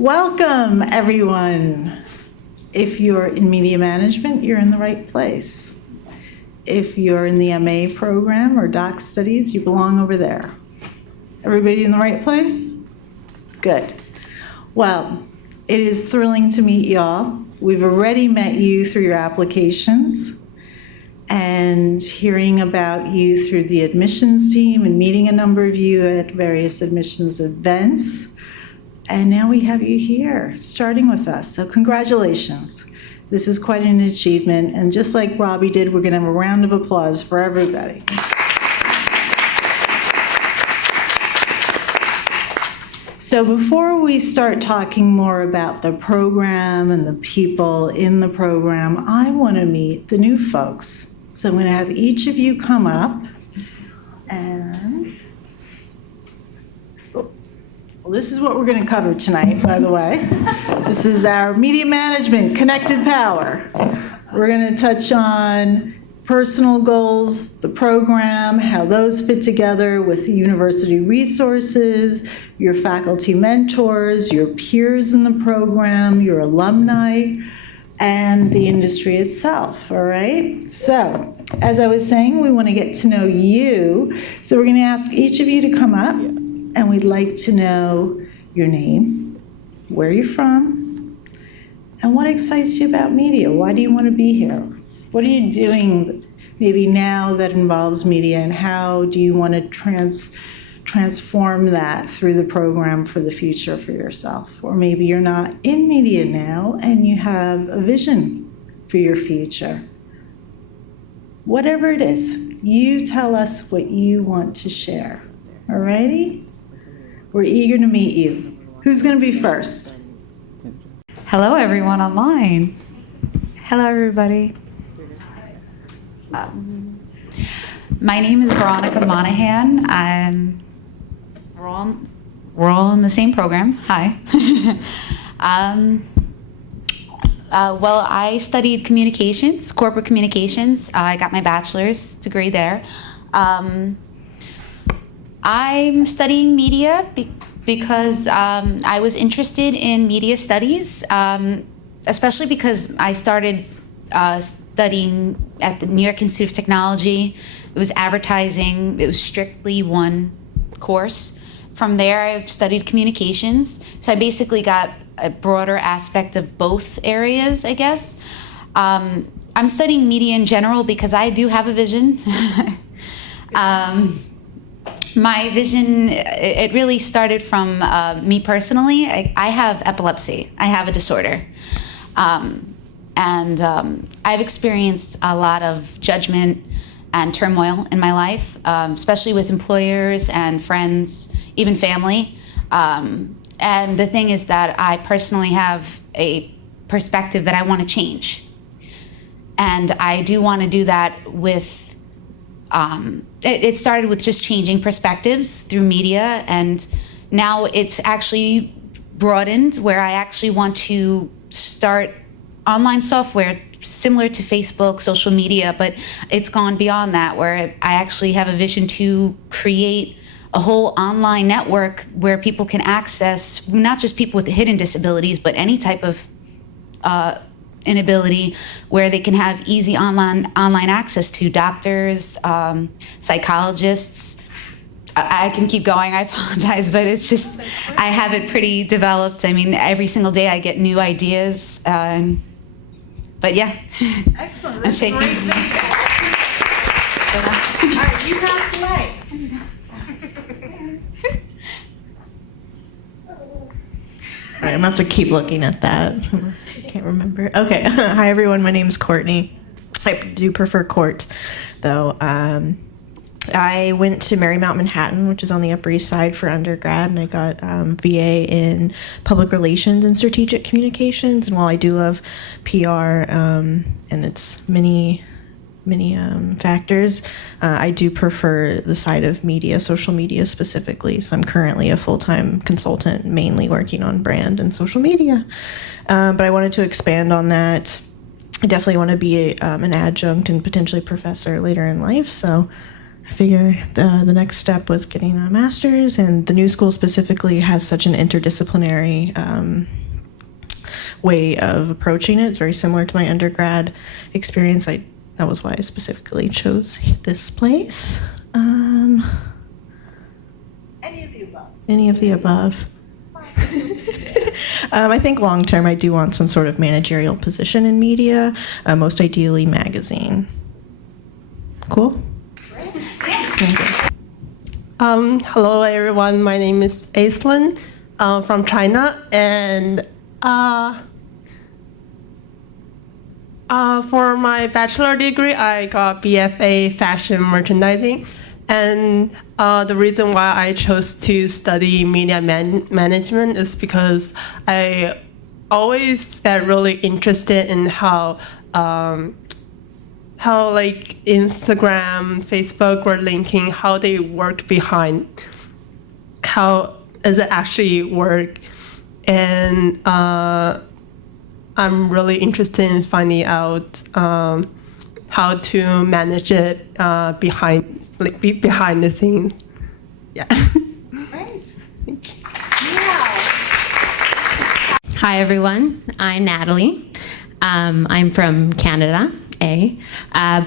Welcome, everyone. If you're in media management, you're in the right place. If you're in the MA program or doc studies, you belong over there. Everybody in the right place? Good. Well, it is thrilling to meet y'all. We've already met you through your applications and hearing about you through the admissions team and meeting a number of you at various admissions events. And now we have you here, starting with us. So congratulations. This is quite an achievement. And just like Robbie did, we're going to have a round of applause for everybody. So before we start talking more about the program and the people in the program, I want to meet the new folks. So I'm going to have each of you come up and... Well, this is what we're going to cover tonight, by the way. This is our media management, connected power. We're going to touch on personal goals, the program, how those fit together with the university resources, your faculty mentors, your peers in the program, your alumni, and the industry itself, all right? So, as I was saying, we want to get to know you. So we're going to ask each of you to come up. And we'd like to know your name, where you're from, and what excites you about media. Why do you want to be here? What are you doing maybe now that involves media, and how do you want to transform that through the program for the future for yourself? Or maybe you're not in media now and you have a vision for your future. Whatever it is, you tell us what you want to share. All righty? We're eager to meet you. Who's going to be first? Hello, everyone online. Hello, everybody. My name is Veronica Monahan. We're all in the same program. Hi. Well, I studied communications, corporate communications. I got my bachelor's degree there. I'm studying media because I was interested in media studies, especially because I started studying at the New York Institute of Technology. It was advertising. It was strictly one course. From there, I studied communications. So I basically got a broader aspect of both areas, I guess. I'm studying media in general because I do have a vision. My vision, it really started from me personally. I have epilepsy. I have a disorder. And I've experienced a lot of judgment and turmoil in my life, especially with employers and friends, even family. And the thing is that I personally have a perspective that I want to change. And I do want to do that with it started with just changing perspectives through media, and now it's actually broadened where I actually want to start online software similar to Facebook, social media, but it's gone beyond that, where I actually have a vision to create a whole online network where people can access, not just people with hidden disabilities, but any type of inability, where they can have easy online access to doctors, psychologists. I can keep going, I apologize, but it's just, I have it pretty developed. I mean, every single day I get new ideas. But yeah. Excellent. I'm shaking. Great. All right, you pass the mic. All right, I'm gonna have to keep looking at that. I can't remember. Okay, hi everyone, my name is Courtney. I do prefer Court, though. I went to Marymount Manhattan, which is on the Upper East Side, for undergrad, and I got BA in Public Relations and Strategic Communications. And while I do love PR and its many factors, I do prefer the side of media, social media specifically. So I'm currently a full-time consultant, mainly working on brand and social media. But I wanted to expand on that. I definitely want to be an adjunct and potentially professor later in life. So I figure the next step was getting a master's, and the new school specifically has such an interdisciplinary way of approaching it. It's very similar to my undergrad experience. That was why I specifically chose this place. Any of the above. Any of the above. I think long term I do want some sort of managerial position in media, most ideally magazine. Cool? Thank you. Hello everyone, my name is Aislinn from China, and for my bachelor degree I got BFA Fashion Merchandising, and the reason why I chose to study media management is because I always got really interested in how like Instagram, Facebook were linking, how they worked behind, how does it actually work, and I'm really interested in finding out how to manage it behind the scenes. Yeah. Great. Thank you. Hi everyone, I'm Natalie. I'm from Canada,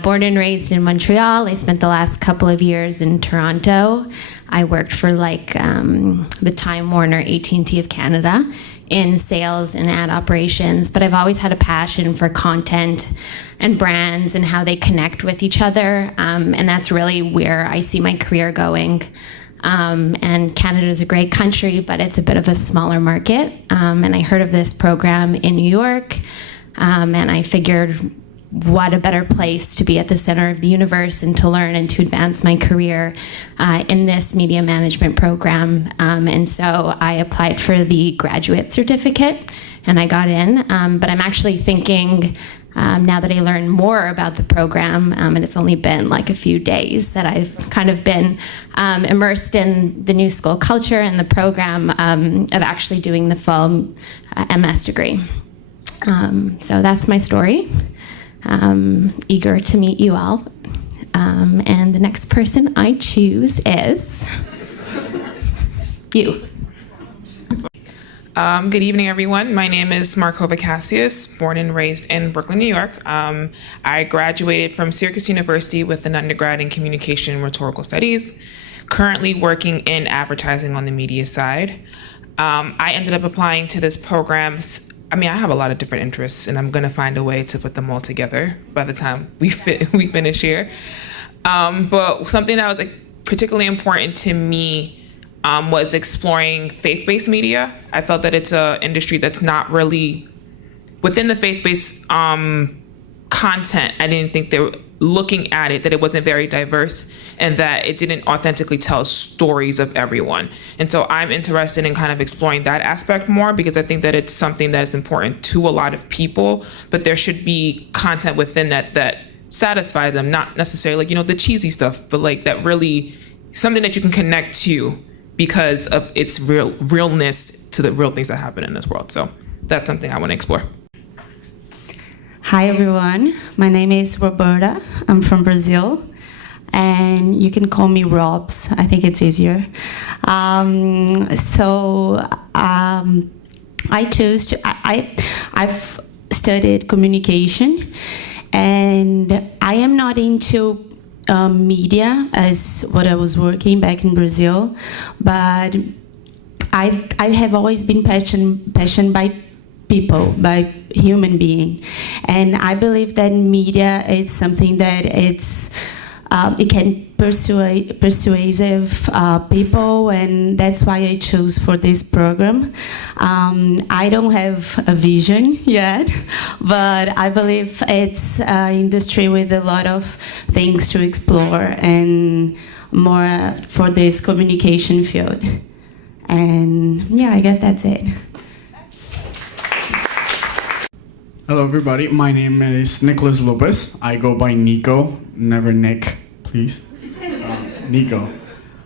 born and raised in Montreal. I spent the last couple of years in Toronto. I worked for the Time Warner AT&T of Canada in sales and ad operations, but I've always had a passion for content and brands and how they connect with each other, and that's really where I see my career going. And Canada is a great country, but it's a bit of a smaller market, and I heard of this program in New York, and I figured what a better place to be at the center of the universe and to learn and to advance my career in this media management program. And so I applied for the graduate certificate and I got in, but I'm actually thinking now that I learn more about the program, and it's only been like a few days that I've kind of been immersed in the new school culture and the program of actually doing the full MS degree. So that's my story. Eager to meet you all. And the next person I choose is you. Good evening, everyone. My name is Markova Cassius, born and raised in Brooklyn, New York. I graduated from Syracuse University with an undergrad in communication and rhetorical studies, currently working in advertising on the media side. I ended up applying to this program. I mean, I have a lot of different interests, and I'm going to find a way to put them all together by the time we finish here. But something that was particularly important to me was exploring faith-based media. I felt that it's an industry that's not really within the faith-based content. I didn't think they were looking at it, that it wasn't very diverse and that it didn't authentically tell stories of everyone. And so I'm interested in kind of exploring that aspect more because I think that it's something that is important to a lot of people, but there should be content within that satisfies them, not necessarily the cheesy stuff, but that really something that you can connect to because of its realness to the real things that happen in this world. So that's something I want to explore. Hi everyone, my name is Roberta. I'm from Brazil, and you can call me Robs. I think it's easier. I chose to. I've studied communication, and I am not into media as what I was working back in Brazil, but I have always been passionate by people, by human being, and I believe that media is something that it can persuasive people, and that's why I chose for this program. I don't have a vision yet, but I believe it's an industry with a lot of things to explore and more for this communication field. And yeah, I guess that's it. Hello everybody, my name is Nicolas Lopez. I go by Nico, never Nick, please. Nico.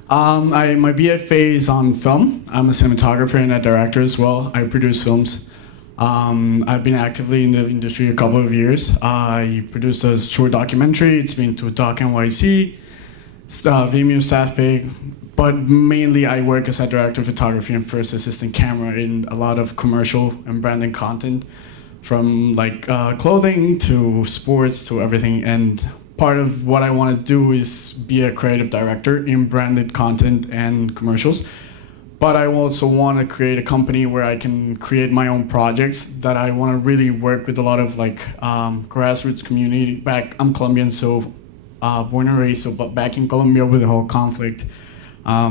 My BFA is on film. I'm a cinematographer and a director as well. I produce films. I've been actively in the industry a couple of years. I produced a short documentary. It's been to Talk NYC. Vimeo staff pig, but mainly I work as a director of photography and first assistant camera in a lot of commercial and branding content, from like clothing to sports to everything. And part of what I want to do is be a creative director in branded content and commercials. But I also want to create a company where I can create my own projects that I want to really work with a lot of like grassroots community. I'm Colombian, so born and raised, but back in Colombia with the whole conflict,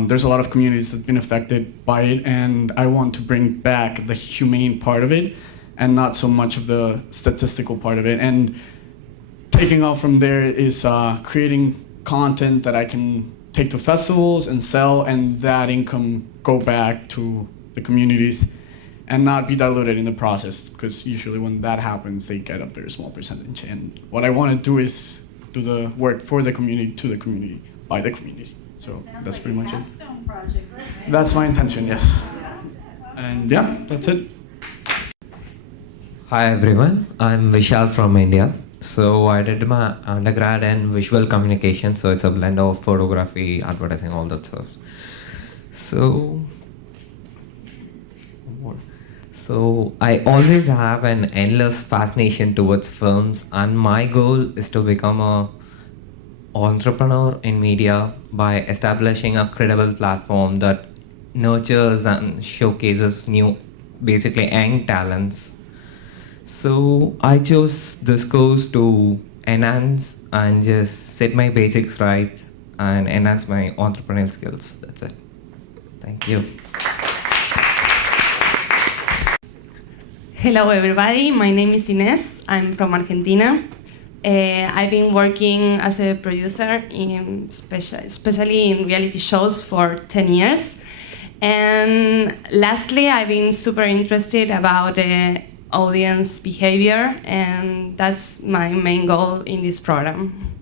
there's a lot of communities that have been affected by it, and I want to bring back the humane part of it and not so much of the statistical part of it. And taking off from there is creating content that I can take to festivals and sell, and that income go back to the communities and not be diluted in the process, because usually when that happens, they get a very small percentage. And what I want to do is do the work for the community, to the community, by the community. So that's pretty much it. Project, right? That's my intention, yes. And yeah, that's it. Hi everyone, I'm Vishal from India. So I did my undergrad in visual communication, so it's a blend of photography, advertising, all that stuff. So I always have an endless fascination towards films, and my goal is to become an entrepreneur in media by establishing a credible platform that nurtures and showcases new, basically young talents. So I chose this course to enhance and just set my basics right and enhance my entrepreneurial skills. That's it. Thank you. Hello everybody, my name is Inés. I'm from Argentina. I've been working as a producer especially in reality shows for 10 years. And lastly, I've been super interested about audience behavior, and that's my main goal in this program.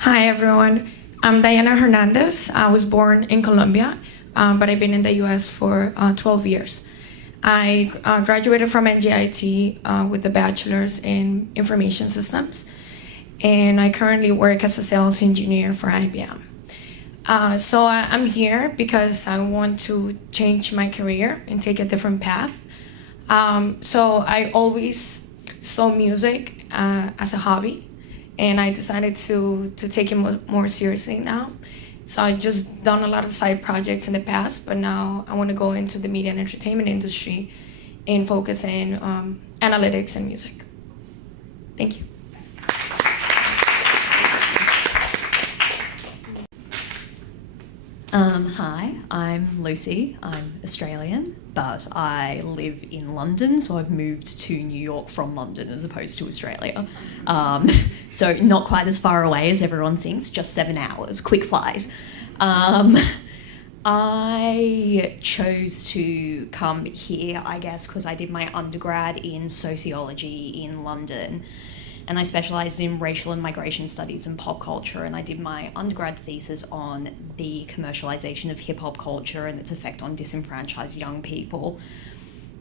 Hi everyone, I'm Diana Hernandez. I was born in Colombia, but I've been in the US for 12 years. I graduated from NGIT with a bachelor's in information systems, and I currently work as a sales engineer for IBM. So I'm here because I want to change my career and take a different path. So I always saw music as a hobby, and I decided to take it more seriously now. So I just done a lot of side projects in the past, but now I want to go into the media and entertainment industry and focus in analytics and music. Thank you. Hi, I'm Lucy. I'm Australian, but I live in London, so I've moved to New York from London as opposed to Australia. So not quite as far away as everyone thinks, just 7 hours, quick flight. I chose to come here, I guess, because I did my undergrad in sociology in London. And I specialised in racial and migration studies and pop culture, and I did my undergrad thesis on the commercialisation of hip-hop culture and its effect on disenfranchised young people.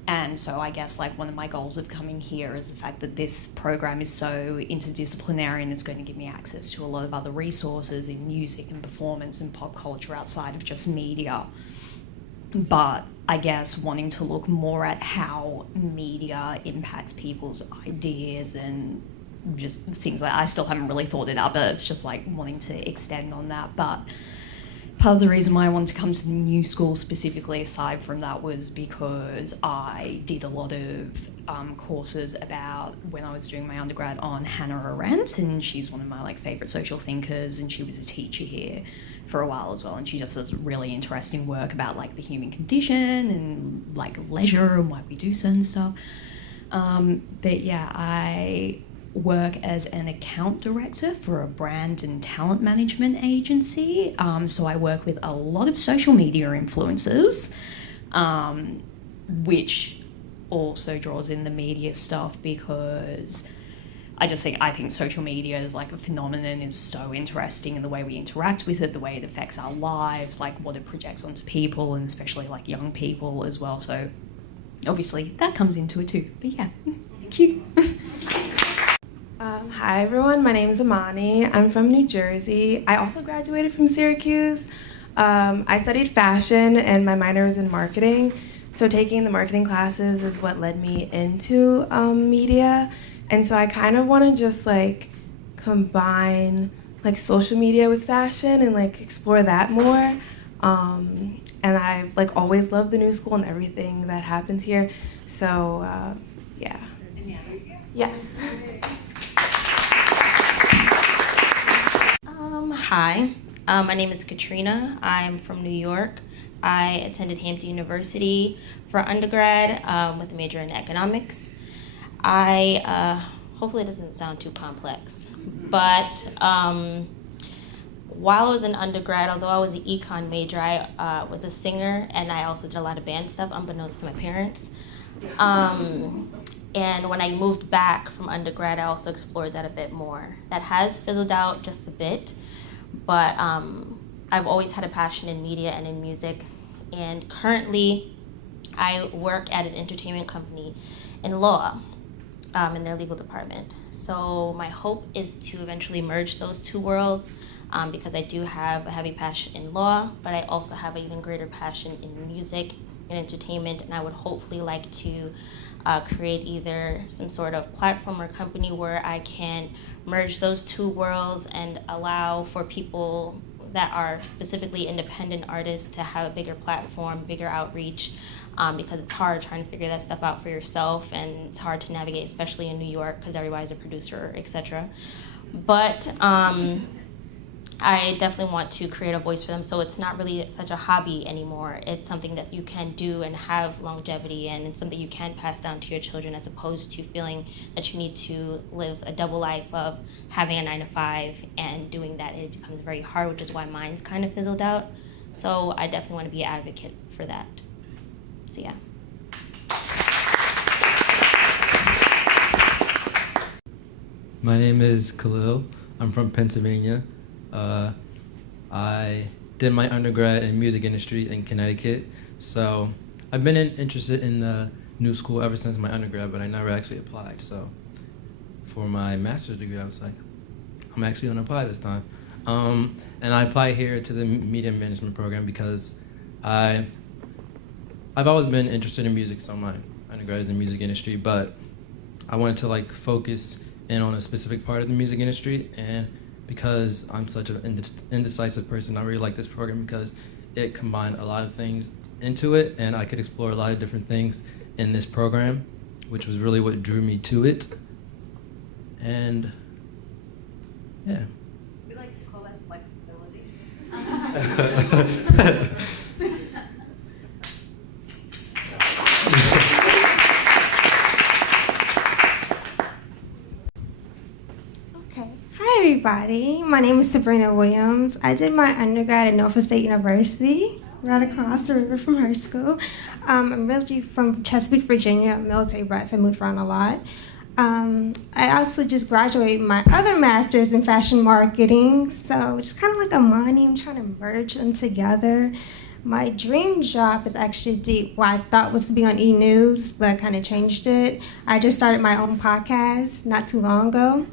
And so I guess like one of my goals of coming here is the fact that this program is so interdisciplinary and it's going to give me access to a lot of other resources in music and performance and pop culture outside of just media. But I guess wanting to look more at how media impacts people's ideas and just things like I still haven't really thought it out, but it's just like wanting to extend on that. But part of the reason why I wanted to come to the new school specifically, aside from that, was because I did a lot of courses about when I was doing my undergrad on Hannah Arendt, and she's one of my like favorite social thinkers, and she was a teacher here for a while as well, and she just does really interesting work about like the human condition and like leisure and why we do certain stuff. But yeah, I work as an account director for a brand and talent management agency. So I work with a lot of social media influencers, which also draws in the media stuff because I think social media is like a phenomenon, is so interesting in the way we interact with it, the way it affects our lives, like what it projects onto people, and especially like young people as well. So obviously that comes into it too. But yeah, thank you. Hi everyone, my name is Imani. I'm from New Jersey. I also graduated from Syracuse. I studied fashion and my minor was in marketing. So taking the marketing classes is what led me into media. And so I kind of want to just like combine like social media with fashion and like explore that more. And I've like always loved the new school and everything that happens here. So yeah. Yes. Hi, my name is Katrina. I'm from New York. I attended Hampton University for undergrad with a major in economics. Hopefully it doesn't sound too complex, but while I was in undergrad, although I was an econ major, I was a singer and I also did a lot of band stuff, unbeknownst to my parents. And when I moved back from undergrad, I also explored that a bit more. That has fizzled out just a bit, but I've always had a passion in media and in music. And currently, I work at an entertainment company in law, in their legal department. So my hope is to eventually merge those two worlds because I do have a heavy passion in law, but I also have an even greater passion in music and entertainment, and I would hopefully like to create either some sort of platform or company where I can merge those two worlds and allow for people that are specifically independent artists to have a bigger platform, bigger outreach, because it's hard trying to figure that stuff out for yourself, and it's hard to navigate, especially in New York, because everybody's a producer, etc. But I definitely want to create a voice for them, so it's not really such a hobby anymore. It's something that you can do and have longevity, and it's something you can pass down to your children, as opposed to feeling that you need to live a double life of having a 9-to-5 and doing that. It becomes very hard, which is why mine's kind of fizzled out. So I definitely want to be an advocate for that. So yeah. My name is Khalil. I'm from Pennsylvania. I did my undergrad in music industry in Connecticut. So I've been interested in the new school ever since my undergrad, but I never actually applied. So for my master's degree, I was like, I'm actually gonna apply this time. And I applied here to the media management program because I've always been interested in music, so my undergrad is in music industry, but I wanted to like focus in on a specific part of the music industry, and because I'm such an indecisive person, I really like this program because it combined a lot of things into it, and I could explore a lot of different things in this program, which was really what drew me to it. And yeah. We like to call that flexibility. Hi everybody, my name is Sabrina Williams. I did my undergrad at Norfolk State University, right across the river from her school. I'm originally from Chesapeake, Virginia, a military brat, so I moved around a lot. I also just graduated my other master's in fashion marketing, so it's kind of like Imani. I'm trying to merge them together. My dream job is actually what I thought was to be on E! News, but I kind of changed it. I just started my own podcast not too long ago.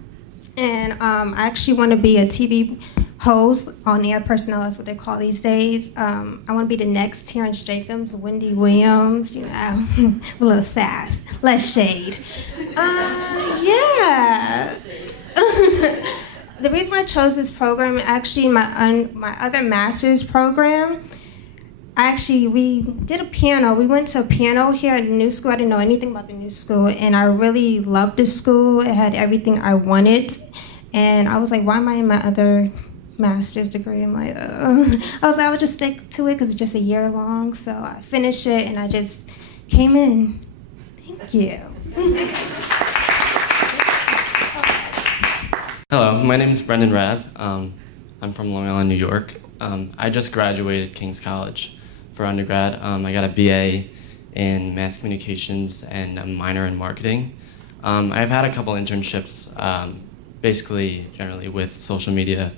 And I actually want to be a TV host, on-air personnel is what they call these days. I want to be the next Terrence Jacobs, Wendy Williams, you know, a little sass, less shade. Yeah. The reason why I chose this program, actually my other master's program, we did a piano. We went to a piano here at the new school. I didn't know anything about the new school, and I really loved the school. It had everything I wanted, and I was like, why am I in my other master's degree? I'm like, I was like, I would just stick to it because it's just a year long. So I finished it, and I just came in. Thank you. Hello, my name is Brendan Rabb. I'm from Long Island, New York. I just graduated King's College for undergrad. I got a BA in mass communications and a minor in marketing. I've had a couple internships, basically generally with social media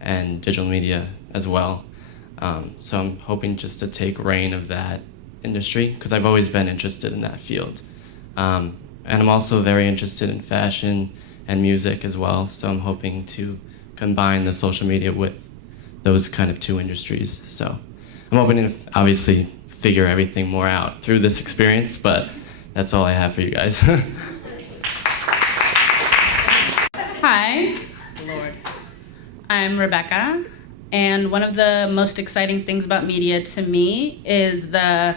and digital media as well. So I'm hoping just to take reign of that industry because I've always been interested in that field. And I'm also very interested in fashion and music as well. So I'm hoping to combine the social media with those kind of two industries. So I'm hoping to obviously figure everything more out through this experience, but that's all I have for you guys. Hi, Lord. I'm Rebecca, and one of the most exciting things about media to me is the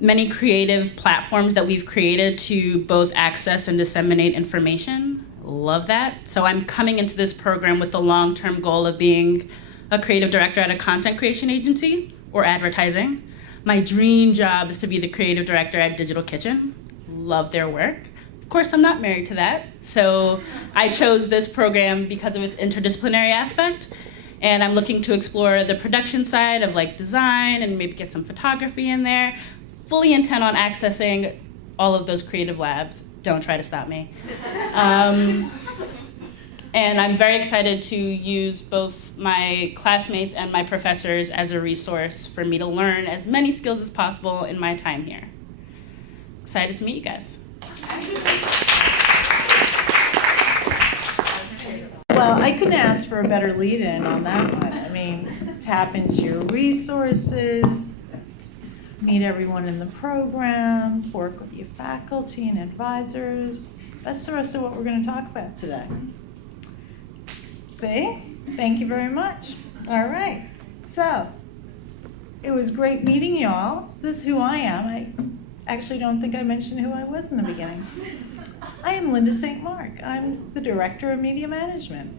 many creative platforms that we've created to both access and disseminate information. Love that. So I'm coming into this program with the long-term goal of being a creative director at a content creation agency or advertising. My dream job is to be the creative director at Digital Kitchen. Love their work. Of course, I'm not married to that. So I chose this program because of its interdisciplinary aspect. And I'm looking to explore the production side of like design and maybe get some photography in there. Fully intent on accessing all of those creative labs. Don't try to stop me. And I'm very excited to use both my classmates and my professors as a resource for me to learn as many skills as possible in my time here. Excited to meet you guys. Well, I couldn't ask for a better lead-in on that one. I mean, tap into your resources, meet everyone in the program, work with your faculty and advisors. That's the rest of what we're going to talk about today. See? Thank you very much. All right. So, it was great meeting y'all. This is who I am. I actually don't think I mentioned who I was in the beginning. I am Linda St. Mark. I'm the Director of Media Management.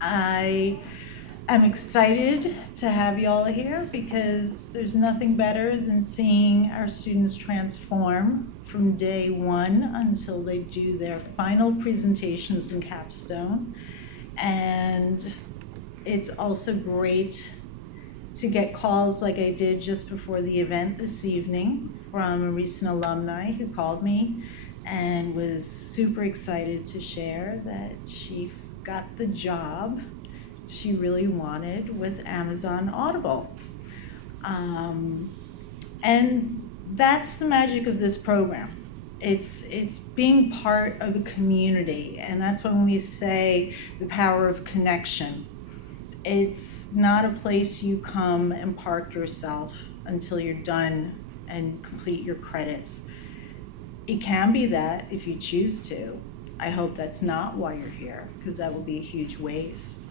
I am excited to have y'all here because there's nothing better than seeing our students transform from day one until they do their final presentations and capstone. And it's also great to get calls like I did just before the event this evening from a recent alumni who called me and was super excited to share that she got the job she really wanted with Amazon Audible. And that's the magic of this program. It's being part of a community, and that's when we say the power of connection. It's not a place you come and park yourself until you're done and complete your credits. It can be that if you choose to. I hope that's not why you're here, because that would be a huge waste.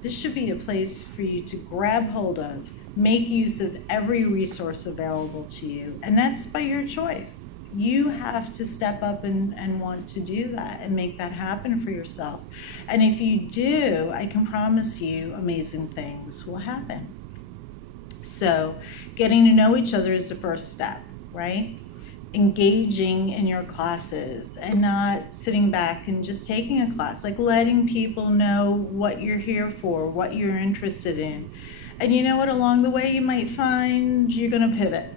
This should be a place for you to grab hold of, make use of every resource available to you, and that's by your choice. You have to step up and want to do that and make that happen for yourself. And if you do, I can promise you amazing things will happen. So getting to know each other is the first step, right? Engaging in your classes and not sitting back and just taking a class, like letting people know what you're here for, what you're interested in. And you know what, along the way you might find you're gonna pivot.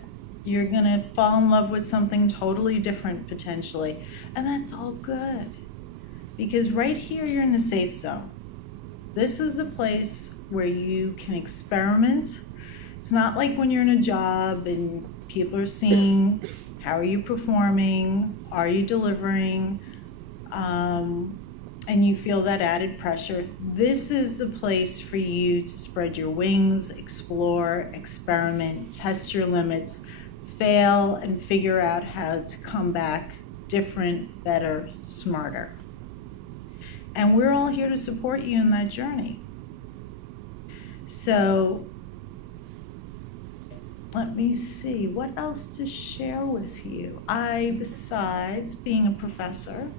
You're gonna fall in love with something totally different potentially, and that's all good. Because right here you're in a safe zone. This is the place where you can experiment. It's not like when you're in a job and people are seeing how are you performing, are you delivering, and you feel that added pressure. This is the place for you to spread your wings, explore, experiment, test your limits, fail, and figure out how to come back different, better, smarter. And we're all here to support you in that journey. So let me see, what else to share with you? Besides being a professor,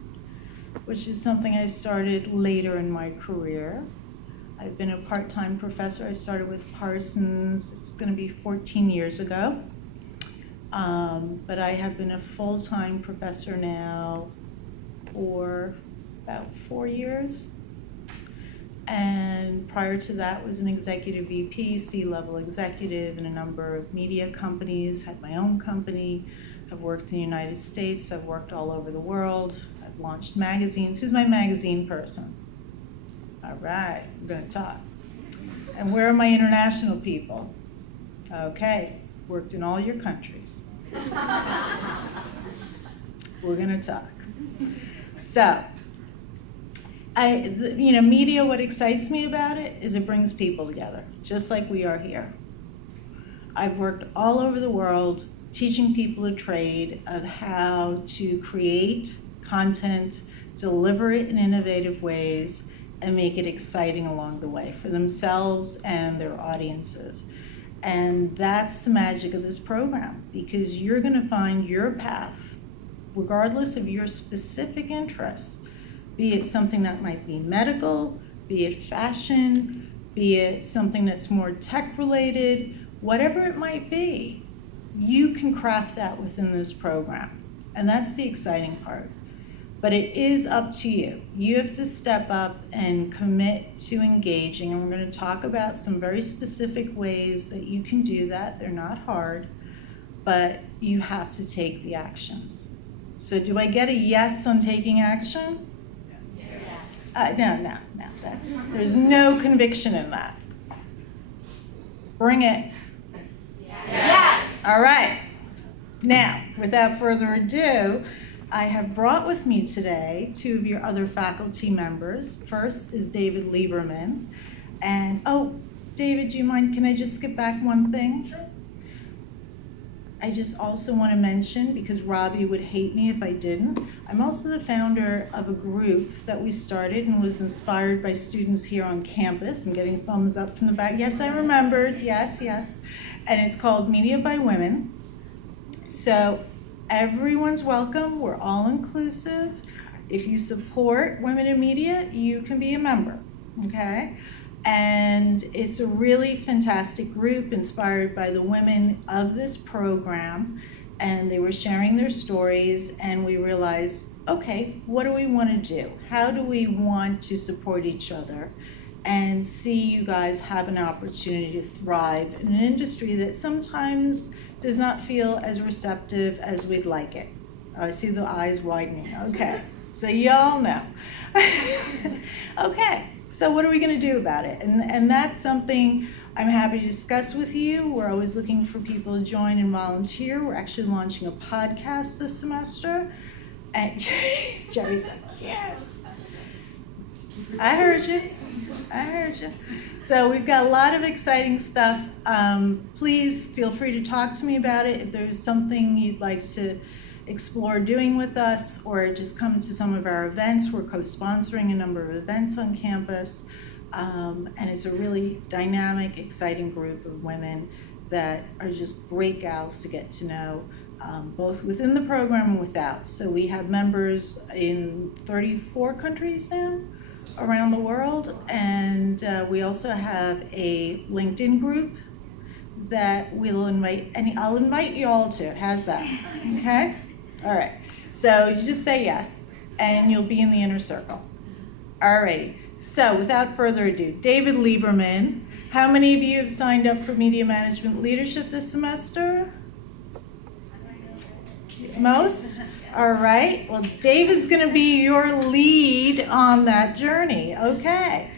which is something I started later in my career, I've been a part-time professor. I started with Parsons, it's gonna be 14 years ago. But I have been a full-time professor now for about 4 years. And prior to that was an executive VP, C-level executive in a number of media companies, had my own company. I've worked in the United States, I've worked all over the world. I've launched magazines. Who's my magazine person? All right, we're gonna talk. And where are my international people? Okay, worked in all your countries. We're gonna talk. So, media, what excites me about it is it brings people together, just like we are here. I've worked all over the world teaching people a trade of how to create content, deliver it in innovative ways, and make it exciting along the way for themselves and their audiences. And that's the magic of this program, because you're going to find your path, regardless of your specific interests, be it something that might be medical, be it fashion, be it something that's more tech-related, whatever it might be, you can craft that within this program. And that's the exciting part. But it is up to you. You have to step up and commit to engaging, and we're going to talk about some very specific ways that you can do that. They're not hard, but you have to take the actions. So do I get a yes on taking action? Yes. No, there's no conviction in that. Bring it. Yes. All right. Now, without further ado, I have brought with me today two of your other faculty members. First is David Lieberman. And, David, do you mind, can I just skip back one thing? Sure. I just also want to mention, because Robbie would hate me if I didn't, I'm also the founder of a group that we started and was inspired by students here on campus. I'm getting thumbs up from the back. Yes, I remembered. Yes. And it's called Media by Women. So everyone's welcome. We're all inclusive. If you support women in media, you can be a member, okay? And it's a really fantastic group inspired by the women of this program, and they were sharing their stories, and we realized, okay, what do we want to do? How do we want to support each other and see you guys have an opportunity to thrive in an industry that sometimes does not feel as receptive as we'd like it? I see the eyes widening. Okay, so y'all know. Okay, so what are we going to do about it? And that's something I'm happy to discuss with you. We're always looking for people to join and volunteer. We're actually launching a podcast this semester. And Jerry's like, yes. I heard you. So we've got a lot of exciting stuff. Please feel free to talk to me about it if there's something you'd like to explore doing with us, or just come to some of our events. We're co-sponsoring a number of events on campus, and it's a really dynamic, exciting group of women that are just great gals to get to know, both within the program and without. So we have members in 34 countries now around the world, and we also have a LinkedIn group that we'll invite, and I'll invite you all to. How's that? Okay? All right. So you just say yes, and you'll be in the inner circle. All righty. So without further ado, David Lieberman. How many of you have signed up for Media Management Leadership this semester? Most? All right. Well, David's going to be your lead on that journey. Okay.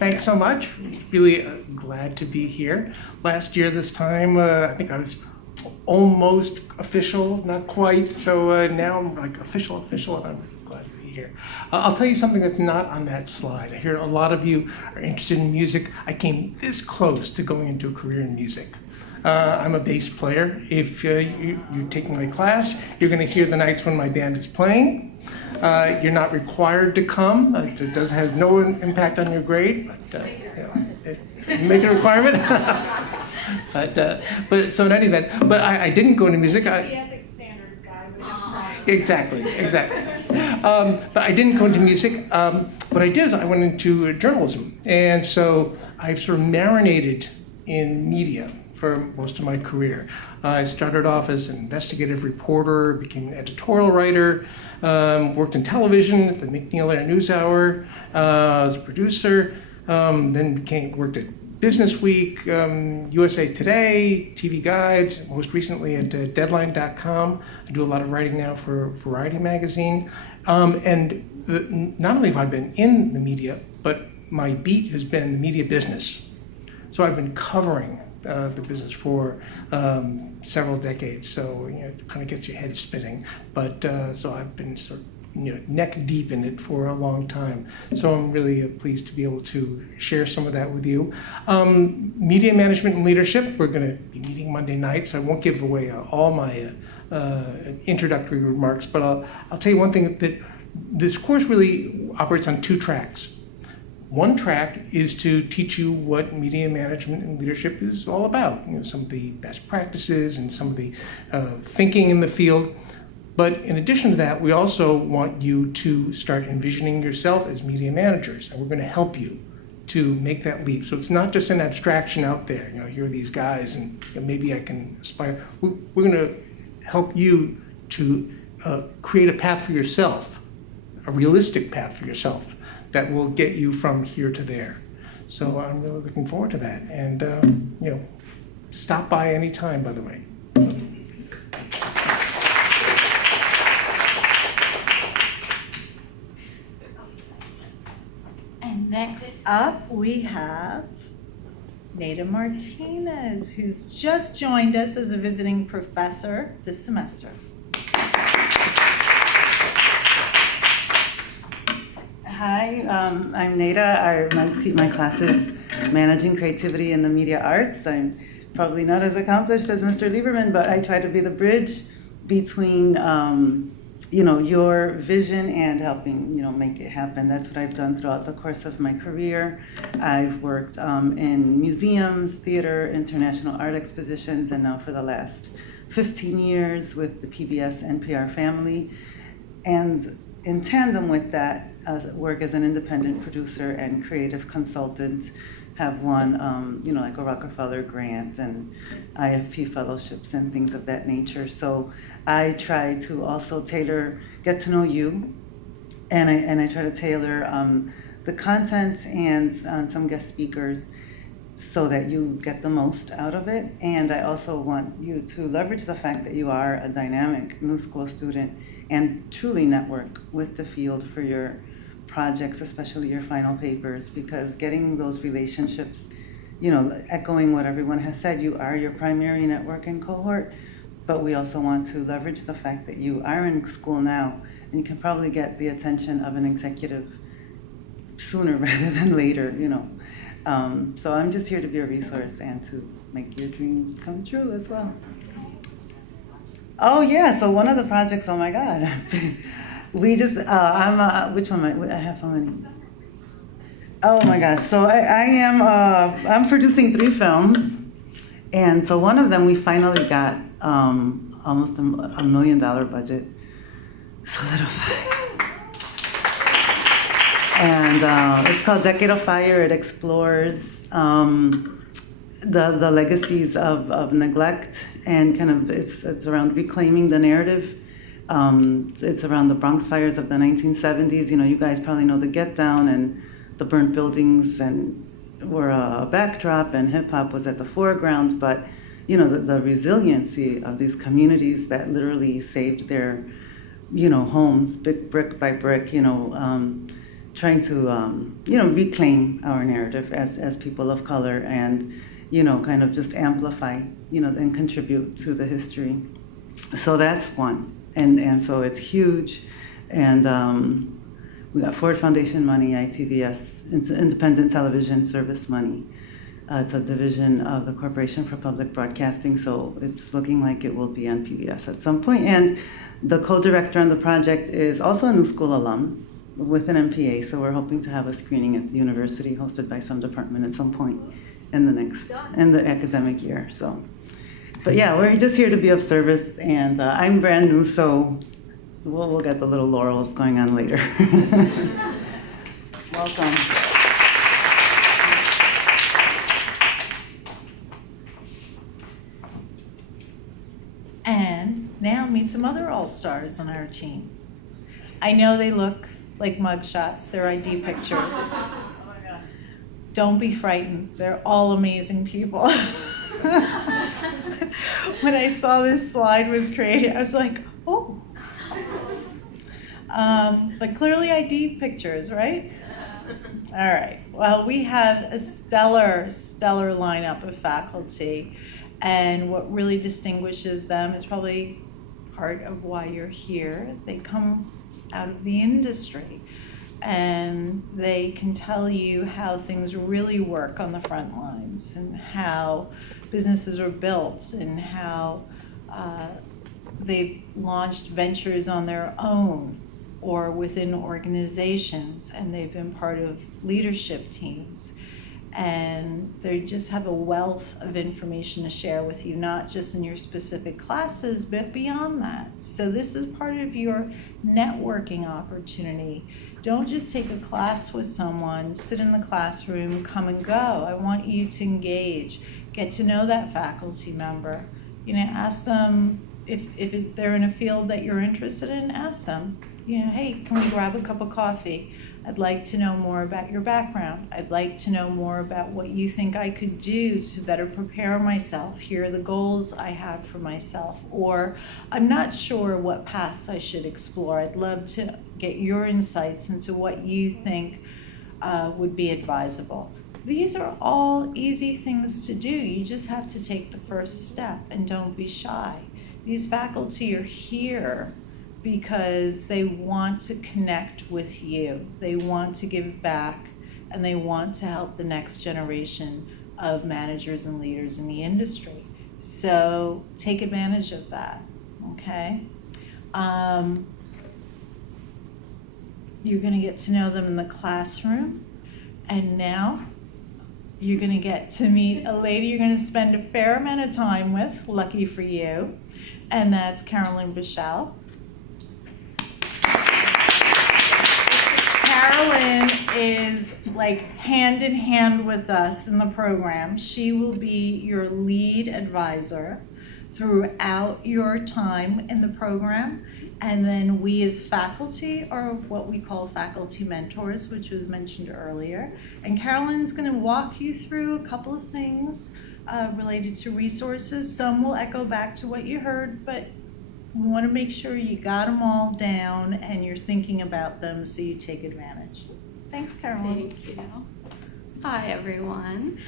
Thanks so much. Really glad to be here. Last year this time, I think I was almost official, not quite. So now I'm like official, and I'm glad to be here. I'll tell you something that's not on that slide. I hear a lot of you are interested in music. I came this close to going into a career in music. I'm a bass player. If you're taking my class, you're going to hear the nights when my band is playing. You're not required to come. It has no impact on your grade, but make it a requirement. but so in any event, but I didn't go into music. The ethics standards guy. Exactly. But I didn't go into music. What I did is I went into journalism, and so I've sort of marinated in media for most of my career. I started off as an investigative reporter, became an editorial writer, worked in television at the McNeil Air NewsHour as a producer, then worked at Business Week, USA Today, TV Guide, most recently at Deadline.com. I do a lot of writing now for Variety magazine. Not only have I been in the media, but my beat has been the media business. So I've been covering the business for several decades, so it kind of gets your head spinning. But so I've been sort of neck deep in it for a long time. So I'm really pleased to be able to share some of that with you. Media management and leadership, we're going to be meeting Monday night, so I won't give away all my introductory remarks, but I'll tell you one thing, that this course really operates on 2 tracks. One track is to teach you what media management and leadership is all about, some of the best practices and some of the thinking in the field. But in addition to that, we also want you to start envisioning yourself as media managers, and we're going to help you to make that leap. So it's not just an abstraction out there, here are these guys, and maybe I can aspire. We're going to help you to create a path for yourself, a realistic path for yourself that will get you from here to there. So I'm really looking forward to that. And stop by any time, by the way. And next up, we have Nada Martinez, who's just joined us as a visiting professor this semester. Hi, I'm Nada. My class is Managing Creativity in the Media Arts. I'm probably not as accomplished as Mr. Lieberman, but I try to be the bridge between your vision and helping make it happen. That's what I've done throughout the course of my career. I've worked in museums, theater, international art expositions, and now for the last 15 years with the PBS NPR family. And in tandem with that, work as an independent producer and creative consultant, have won, like a Rockefeller grant and IFP fellowships and things of that nature. So I try to also get to know you, and I try to tailor the content and some guest speakers so that you get the most out of it. And I also want you to leverage the fact that you are a dynamic new school student and truly network with the field for your projects, especially your final papers, because getting those relationships, echoing what everyone has said, you are your primary networking cohort, but we also want to leverage the fact that you are in school now, and you can probably get the attention of an executive sooner rather than later, So I'm just here to be a resource and to make your dreams come true as well. Oh yeah, so one of the projects, oh my God. We just, which one I have so many. Oh my gosh, so I'm producing 3 films. And so one of them we finally got almost $1 million budget, solidified. And it's called Decade of Fire. It explores the legacies of neglect, and kind of it's around reclaiming the narrative. It's around the Bronx fires of the 1970s. You guys probably know the Get Down, and the burnt buildings and were a backdrop, and hip hop was at the foreground. But the resiliency of these communities that literally saved their homes brick by brick. Trying to reclaim our narrative as people of color, and kind of just amplify and contribute to the history. So that's one. And so it's huge, and we got Ford Foundation money, ITVS, Independent Television Service money. It's a division of the Corporation for Public Broadcasting, so it's looking like it will be on PBS at some point. And the co-director on the project is also a New School alum with an MPA, so we're hoping to have a screening at the university hosted by some department at some point in the academic year. So. But yeah, we're just here to be of service, and I'm brand new, so we'll get the little laurels going on later. Welcome. And now meet some other all-stars on our team. I know they look like mugshots, they're ID pictures. Don't be frightened, they're all amazing people. When I saw this slide was created, I was like, oh. But clearly ID pictures, right? All right. Well, we have a stellar lineup of faculty, and what really distinguishes them is probably part of why you're here. They come out of the industry, and they can tell you how things really work on the front lines, and how businesses are built, and how they've launched ventures on their own or within organizations, and they've been part of leadership teams. And they just have a wealth of information to share with you, not just in your specific classes, but beyond that. So this is part of your networking opportunity. Don't just take a class with someone, sit in the classroom, come and go. I want you to engage, get to know that faculty member. Ask them if they're in a field that you're interested in, ask them, hey, can we grab a cup of coffee? I'd like to know more about your background. I'd like to know more about what you think I could do to better prepare myself. Here are the goals I have for myself. Or I'm not sure what paths I should explore. I'd love to get your insights into what you think would be advisable. These are all easy things to do. You just have to take the first step and don't be shy. These faculty are here because they want to connect with you. They want to give back, and they want to help the next generation of managers and leaders in the industry. So take advantage of that, okay? You're gonna get to know them in the classroom, and now you're gonna get to meet a lady you're gonna spend a fair amount of time with, lucky for you, and that's Carolyn Bichelle. Carolyn is like hand in hand with us in the program. She will be your lead advisor throughout your time in the program. And then we as faculty are what we call faculty mentors, which was mentioned earlier. And Carolyn's going to walk you through a couple of things related to resources. Some will echo back to what you heard, but we want to make sure you got them all down and you're thinking about them so you take advantage. Thanks, Carolyn. Thank you. Hi, everyone.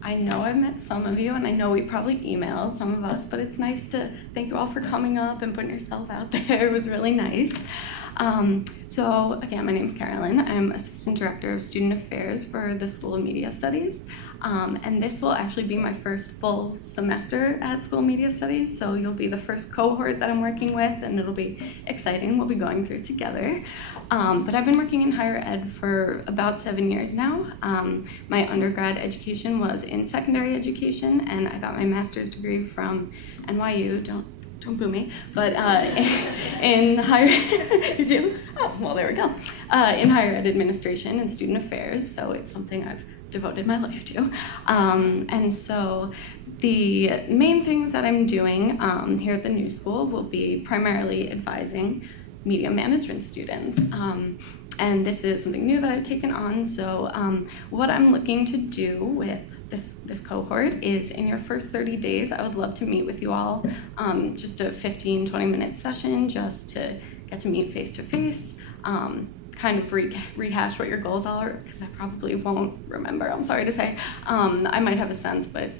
I know I've met some of you, and I know we probably emailed some of us, but it's nice to thank you all for coming up and putting yourself out there. It was really nice. So again, my name's Carolyn. I'm Assistant Director of Student Affairs for the School of Media Studies. And this will actually be my first full semester at School of Media Studies, so you'll be the first cohort that I'm working with, and it'll be exciting. We'll be going through together. But I've been working in higher ed for about 7 years now. My undergrad education was in secondary education, and I got my master's degree from NYU. Don't boo me, but in higher, you do? Oh, well, there we go. In higher ed administration and student affairs, so it's something I've devoted my life to. And so the main things that I'm doing here at the New School will be primarily advising media management students. And this is something new that I've taken on. So what I'm looking to do with this cohort is in your first 30 days, I would love to meet with you all, just a 15, 20-minute session just to get to meet face-to-face, kind of rehash what your goals are, because I probably won't remember, I'm sorry to say. I might have a sense, but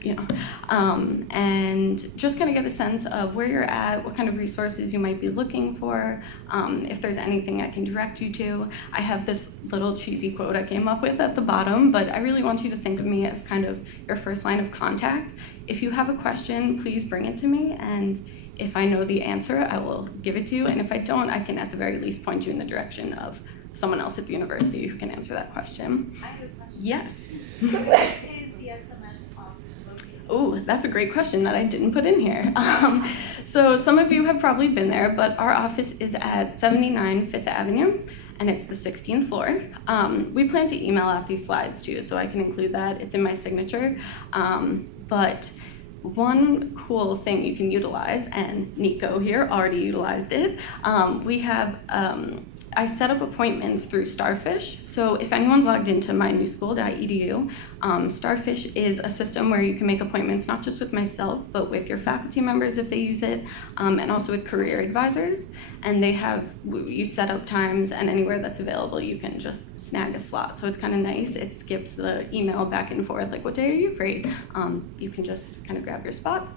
and just kind of get a sense of where you're at, what kind of resources you might be looking for, if there's anything I can direct you to. I have this little cheesy quote I came up with at the bottom, but I really want you to think of me as kind of your first line of contact. If you have a question, please bring it to me, and if I know the answer, I will give it to you, and if I don't, I can at the very least point you in the direction of someone else at the university who can answer that question. I have a question. Yes. Where is the SMS office located? Oh, that's a great question that I didn't put in here. So some of you have probably been there, but our office is at 79 Fifth Avenue, and it's the 16th floor. We plan to email out these slides too, so I can include that. It's in my signature. But one cool thing you can utilize, and Nico here already utilized it, we have I set up appointments through Starfish. So if anyone's logged into mynewschool.edu, Starfish is a system where you can make appointments not just with myself, but with your faculty members if they use it, and also with career advisors. And you set up times, and anywhere that's available, you can just snag a slot. So it's kind of nice. It skips the email back and forth, like, what day are you free? You can just kind of grab your spot.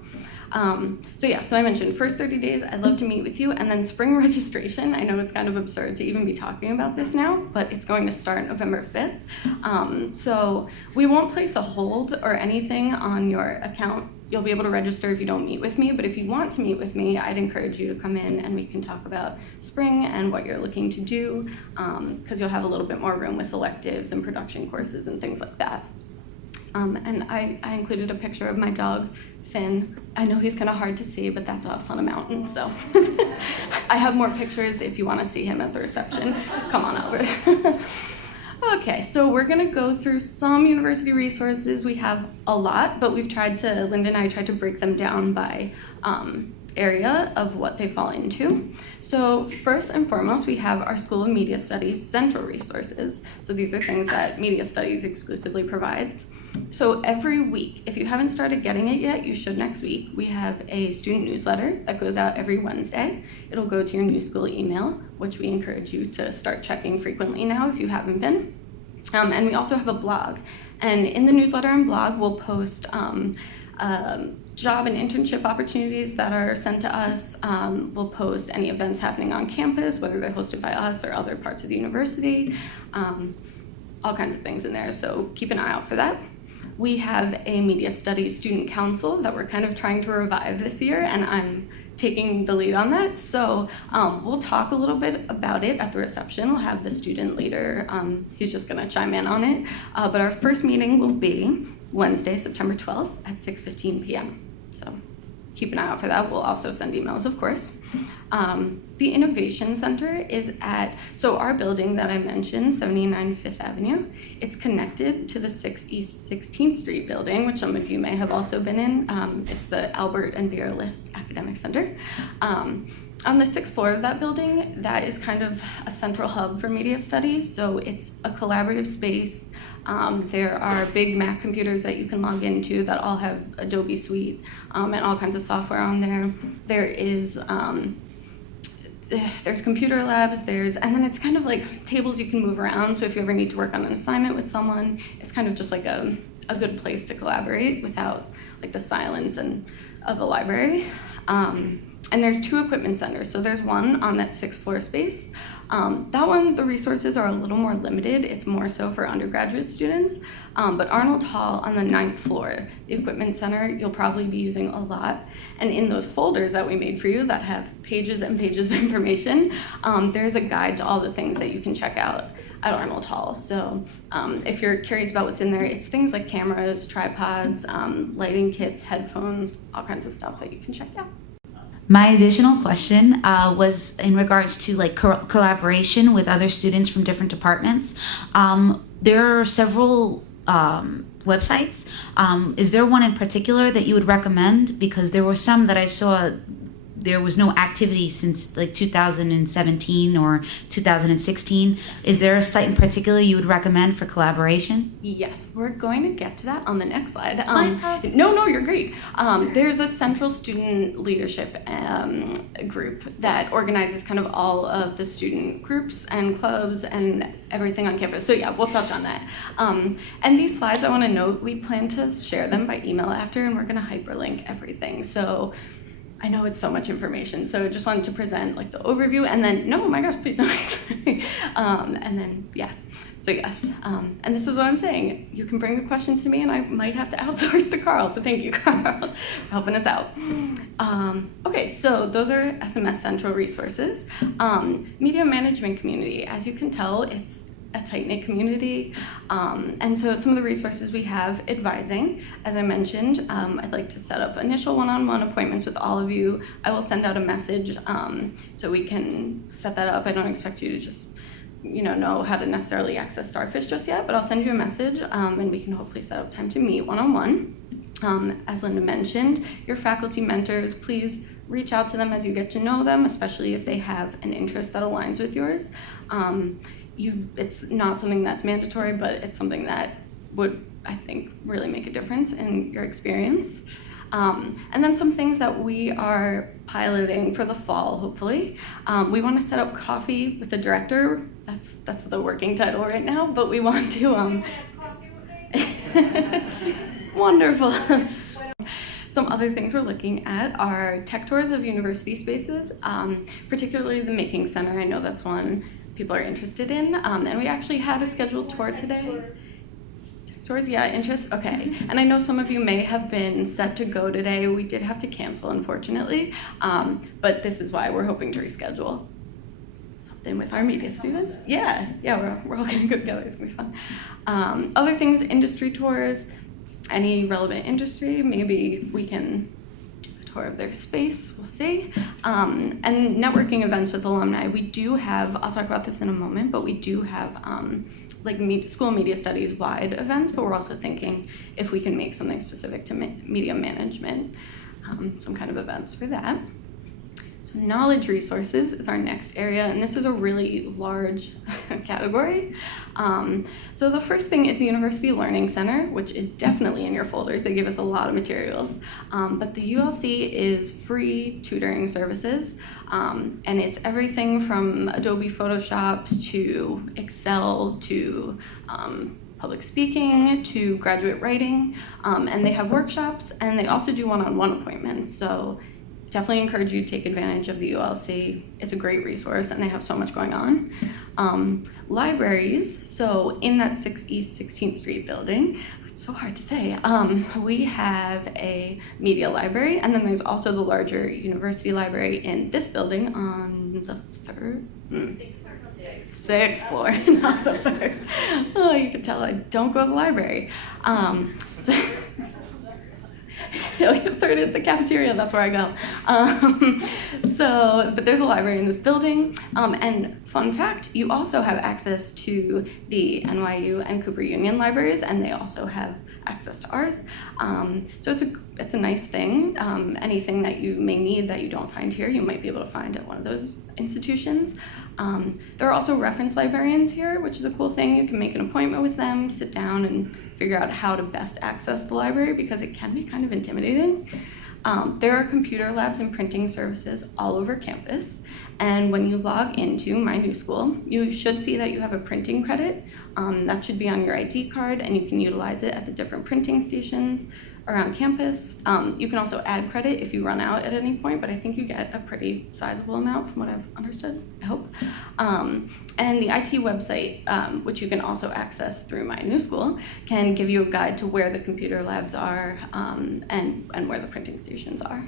So I mentioned first 30 days, I'd love to meet with you, and then spring registration. I know it's kind of absurd to even be talking about this now, but it's going to start November 5th. So we won't place a hold or anything on your account. You'll be able to register if you don't meet with me, but if you want to meet with me, I'd encourage you to come in and we can talk about spring and what you're looking to do, because you'll have a little bit more room with electives and production courses and things like that. And I included a picture of my dog, Finn. I know he's kind of hard to see, but that's us on a mountain, so. I have more pictures if you want to see him at the reception. Come on over. Okay, so we're gonna go through some university resources. We have a lot, but Linda and I tried to break them down by area of what they fall into. So first and foremost, we have our School of Media Studies central resources. So these are things that Media Studies exclusively provides. So every week, if you haven't started getting it yet, you should next week. We have a student newsletter that goes out every Wednesday. It'll go to your new school email, which we encourage you to start checking frequently now if you haven't been. And we also have a blog. And in the newsletter and blog, we'll post job and internship opportunities that are sent to us. We'll post any events happening on campus, whether they're hosted by us or other parts of the university, all kinds of things in there. So keep an eye out for that. We have a Media Studies Student Council that we're kind of trying to revive this year, and I'm taking the lead on that. So we'll talk a little bit about it at the reception. We'll have the student leader, he's just gonna chime in on it. But our first meeting will be Wednesday, September 12th at 6:15 p.m. So keep an eye out for that. We'll also send emails, of course. The Innovation Center is so our building that I mentioned, 79 Fifth Avenue, it's connected to the 6 East 16th Street building, which some of you may have also been in. It's the Albert and Vera List Academic Center. On the 6th floor of that building, that is kind of a central hub for media studies. So it's a collaborative space. There are big Mac computers that you can log into that all have Adobe Suite and all kinds of software on there. There's computer labs, and then it's kind of like tables you can move around. So if you ever need to work on an assignment with someone, it's kind of just like a good place to collaborate without like the silence of a library. And there's 2 equipment centers. So there's one on that 6th floor space. That one, the resources are a little more limited. It's more so for undergraduate students. But Arnold Hall on the 9th floor, the equipment center, you'll probably be using a lot. And in those folders that we made for you that have pages and pages of information, there's a guide to all the things that you can check out at Arnold Hall. So if you're curious about what's in there, it's things like cameras, tripods, lighting kits, headphones, all kinds of stuff that you can check out. My additional question was in regards to like collaboration with other students from different departments. There are several websites. Is there one in particular that you would recommend? Because there were some that I saw there was no activity since like 2017 or 2016. Is there a site in particular you would recommend for collaboration? Yes, we're going to get to that on the next slide. No, you're great. There's a central student leadership group that organizes kind of all of the student groups and clubs and everything on campus. So yeah, we'll touch on that. And these slides, I want to note, we plan to share them by email after, and we're going to hyperlink everything. So I know it's so much information, so just wanted to present like the overview, and then, no, oh my gosh, please don't. And then, yeah, so yes. And this is what I'm saying. You can bring the questions to me, and I might have to outsource to Carl, so thank you, Carl, for helping us out. Okay, so those are SMS Central resources. Media management community, as you can tell, it's a tight-knit community. And so some of the resources we have: advising. As I mentioned, I'd like to set up initial one-on-one appointments with all of you. I will send out a message so we can set that up. I don't expect you to just know how to necessarily access Starfish just yet, but I'll send you a message and we can hopefully set up time to meet one-on-one. As Linda mentioned, your faculty mentors, please reach out to them as you get to know them, especially if they have an interest that aligns with yours. It's not something that's mandatory, but it's something that would, I think, really make a difference in your experience. And then some things that we are piloting for the fall, hopefully. We want to set up coffee with the director. That's the working title right now, but we want to... Wonderful. Some other things we're looking at are tech tours of university spaces, particularly the Making Center. I know that's one people are interested in. And we actually had a scheduled tour today. Tech tours, yeah, interest, okay. And I know some of you may have been set to go today. We did have to cancel, unfortunately, but this is why we're hoping to reschedule. Something with our media students. Yeah, we're all gonna go together, it's gonna be fun. Other things, industry tours, any relevant industry, maybe we can do a tour of their space, we'll see. And networking events with alumni. We do have, I'll talk about this in a moment, but we do have school media studies wide events, but we're also thinking if we can make something specific to media management, some kind of events for that. So knowledge resources is our next area, and this is a really large category. So the first thing is the University Learning Center, which is definitely in your folders. They give us a lot of materials. But the ULC is free tutoring services, and it's everything from Adobe Photoshop to Excel to public speaking to graduate writing, and they have workshops, and they also do one-on-one appointments. So definitely encourage you to take advantage of the ULC. It's a great resource, and they have so much going on. Libraries, so in that 6 East 16th Street building, it's so hard to say, we have a media library, and then there's also the larger university library in this building on the sixth floor, not the third. Oh, you can tell I don't go to the library. The third is the cafeteria, that's where I go. But there's a library in this building. And fun fact, you also have access to the NYU and Cooper Union libraries, and they also have access to ours. So it's a nice thing. Anything that you may need that you don't find here, you might be able to find at one of those institutions. There are also reference librarians here, which is a cool thing. You can make an appointment with them, sit down and figure out how to best access the library because it can be kind of intimidating. There are computer labs and printing services all over campus. And when you log into My New School, you should see that you have a printing credit. That should be on your ID card, and you can utilize it at the different printing stations around campus. You can also add credit if you run out at any point, but I think you get a pretty sizable amount from what I've understood, I hope. And the IT website, which you can also access through My New School, can give you a guide to where the computer labs are and where the printing stations are.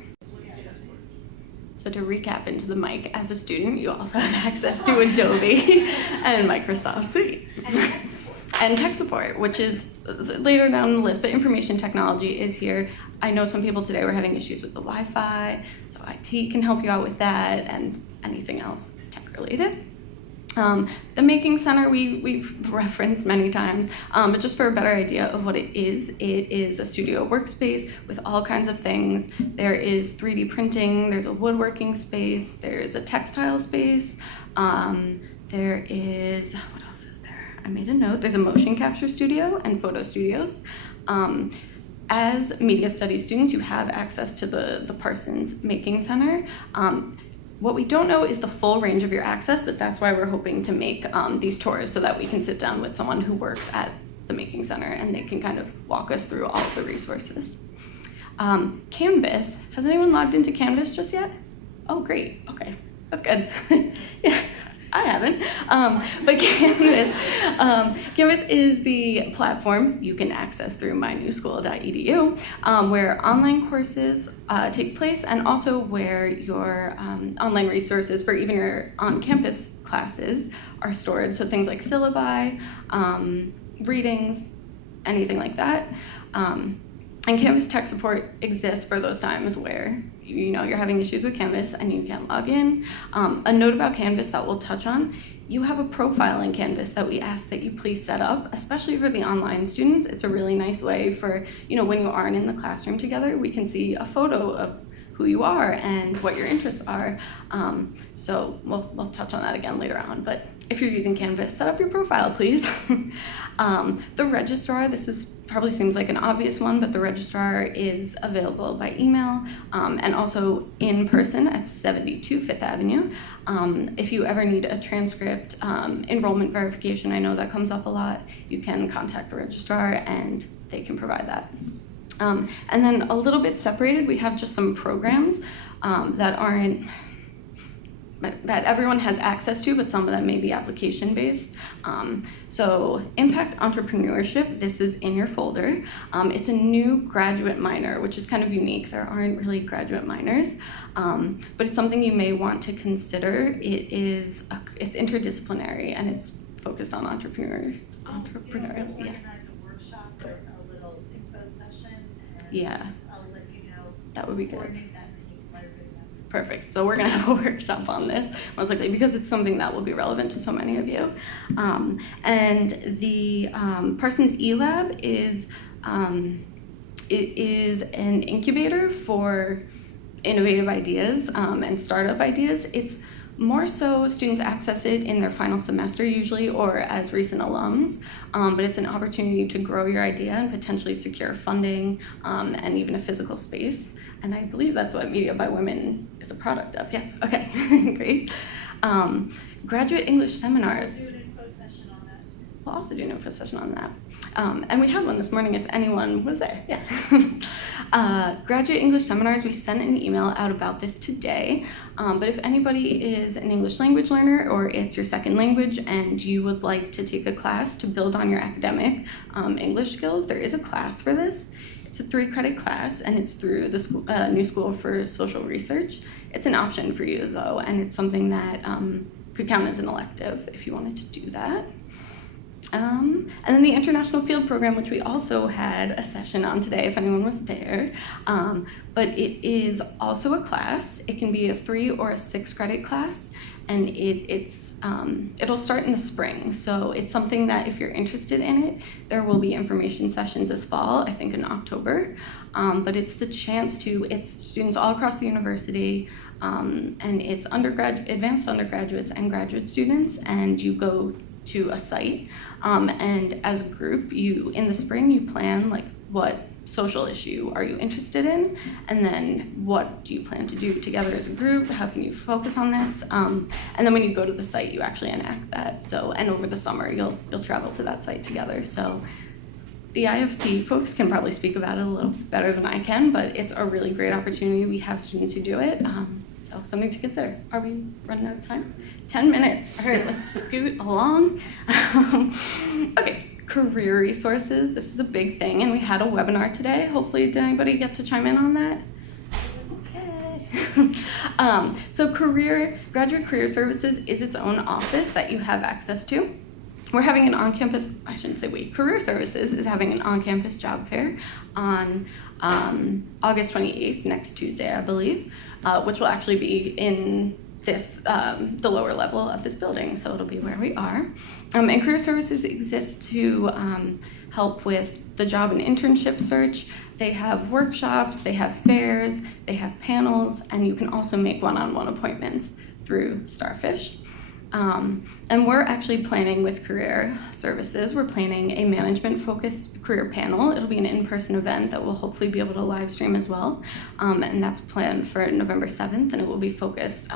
So to recap into the mic, as a student, you also have access to Adobe and Microsoft Suite. And tech support, which is later down the list, but information technology is here. I know some people today were having issues with the Wi-Fi, so IT can help you out with that and anything else tech related. The Making Center we've referenced many times, but just for a better idea of what it is a studio workspace with all kinds of things. There is 3D printing, there's a woodworking space, there's a textile space, there is, what else is there? I made a note, there's a motion capture studio and photo studios. As media studies students, you have access to the Parsons Making Center. What we don't know is the full range of your access, but that's why we're hoping to make these tours so that we can sit down with someone who works at the Making Center and they can kind of walk us through all of the resources. Canvas, has anyone logged into Canvas just yet? Oh, great, okay, that's good. Yeah. I haven't, but Canvas is the platform you can access through mynewschool.edu, where online courses take place and also where your online resources for even your on-campus classes are stored. So things like syllabi, readings, anything like that. And Canvas tech support exists for those times where you're having issues with Canvas and you can't log in. A note about Canvas that we'll touch on, you have a profile in Canvas that we ask that you please set up, especially for the online students. It's a really nice way for, when you aren't in the classroom together, we can see a photo of who you are and what your interests are. So we'll touch on that again later on. But if you're using Canvas, set up your profile, please. The registrar, probably seems like an obvious one, but the registrar is available by email and also in person at 72 Fifth Avenue. If you ever need a transcript, enrollment verification, I know that comes up a lot, you can contact the registrar and they can provide that. And then a little bit separated, we have just some programs that everyone has access to, but some of them may be application-based. So Impact Entrepreneurship, this is in your folder. It's a new graduate minor, which is kind of unique. There aren't really graduate minors, but it's something you may want to consider. It's interdisciplinary and it's focused on entrepreneurial. Yeah. Organize a workshop or a little info session. Yeah. I'll let you know. That would be good. Coordinate that and then you can let everybody know. Perfect. So we're going to have a workshop on this, most likely, because it's something that will be relevant to so many of you. And the Parsons eLab is an incubator for innovative ideas and startup ideas. It's more so students access it in their final semester usually or as recent alums, but it's an opportunity to grow your idea and potentially secure funding and even a physical space. And I believe that's what Media by Women is a product of. Yes, okay, great. Graduate English seminars. We'll do an info session on that. We'll also do an info session on that. And we had one this morning if anyone was there, yeah. Graduate English seminars, we sent an email out about this today, but if anybody is an English language learner or it's your second language and you would like to take a class to build on your academic English skills, there is a class for this. It's a 3-credit class and it's through the New School for Social Research. It's an option for you though, and it's something that could count as an elective if you wanted to do that. And then the International Field Program, which we also had a session on today, if anyone was there. But it is also a class. It can be a 3 or a 6-credit class, and it'll start in the spring. So it's something that if you're interested in it, there will be information sessions this fall, I think in October. But it's the chance it's students all across the university, and it's advanced undergraduates and graduate students, and you go to a site, and as a group, in the spring, you plan like what social issue are you interested in, and then what do you plan to do together as a group, how can you focus on this, and then when you go to the site, you actually enact that. So, and over the summer, you'll travel to that site together. So the IFP folks can probably speak about it a little better than I can, but it's a really great opportunity. We have students who do it. So something to consider. Are we running out of time? 10 minutes. All right, let's scoot along. Okay, career resources. This is a big thing, and we had a webinar today. Hopefully, did anybody get to chime in on that? Okay. So Graduate Career Services is its own office that you have access to. We're having an on-campus, I shouldn't say we, Career Services is having an on-campus job fair on August 28th, next Tuesday, I believe, which will actually be in the lower level of this building, so it'll be where we are. And Career Services exists to help with the job and internship search. They have workshops, they have fairs, they have panels, and you can also make one-on-one appointments through Starfish. And we're actually planning with Career Services, we're planning a management-focused career panel. It'll be an in-person event that we'll hopefully be able to live stream as well. And that's planned for November 7th, and it will be focused,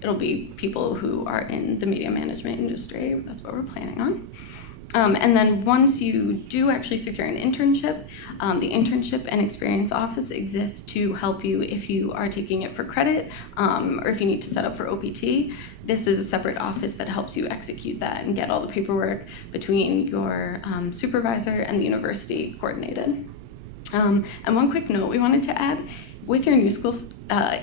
it'll be people who are in the media management industry. That's what we're planning on. And then once you do actually secure an internship, the Internship and Experience Office exists to help you if you are taking it for credit or if you need to set up for OPT. This is a separate office that helps you execute that and get all the paperwork between your supervisor and the university coordinated. And one quick note we wanted to add, with your New School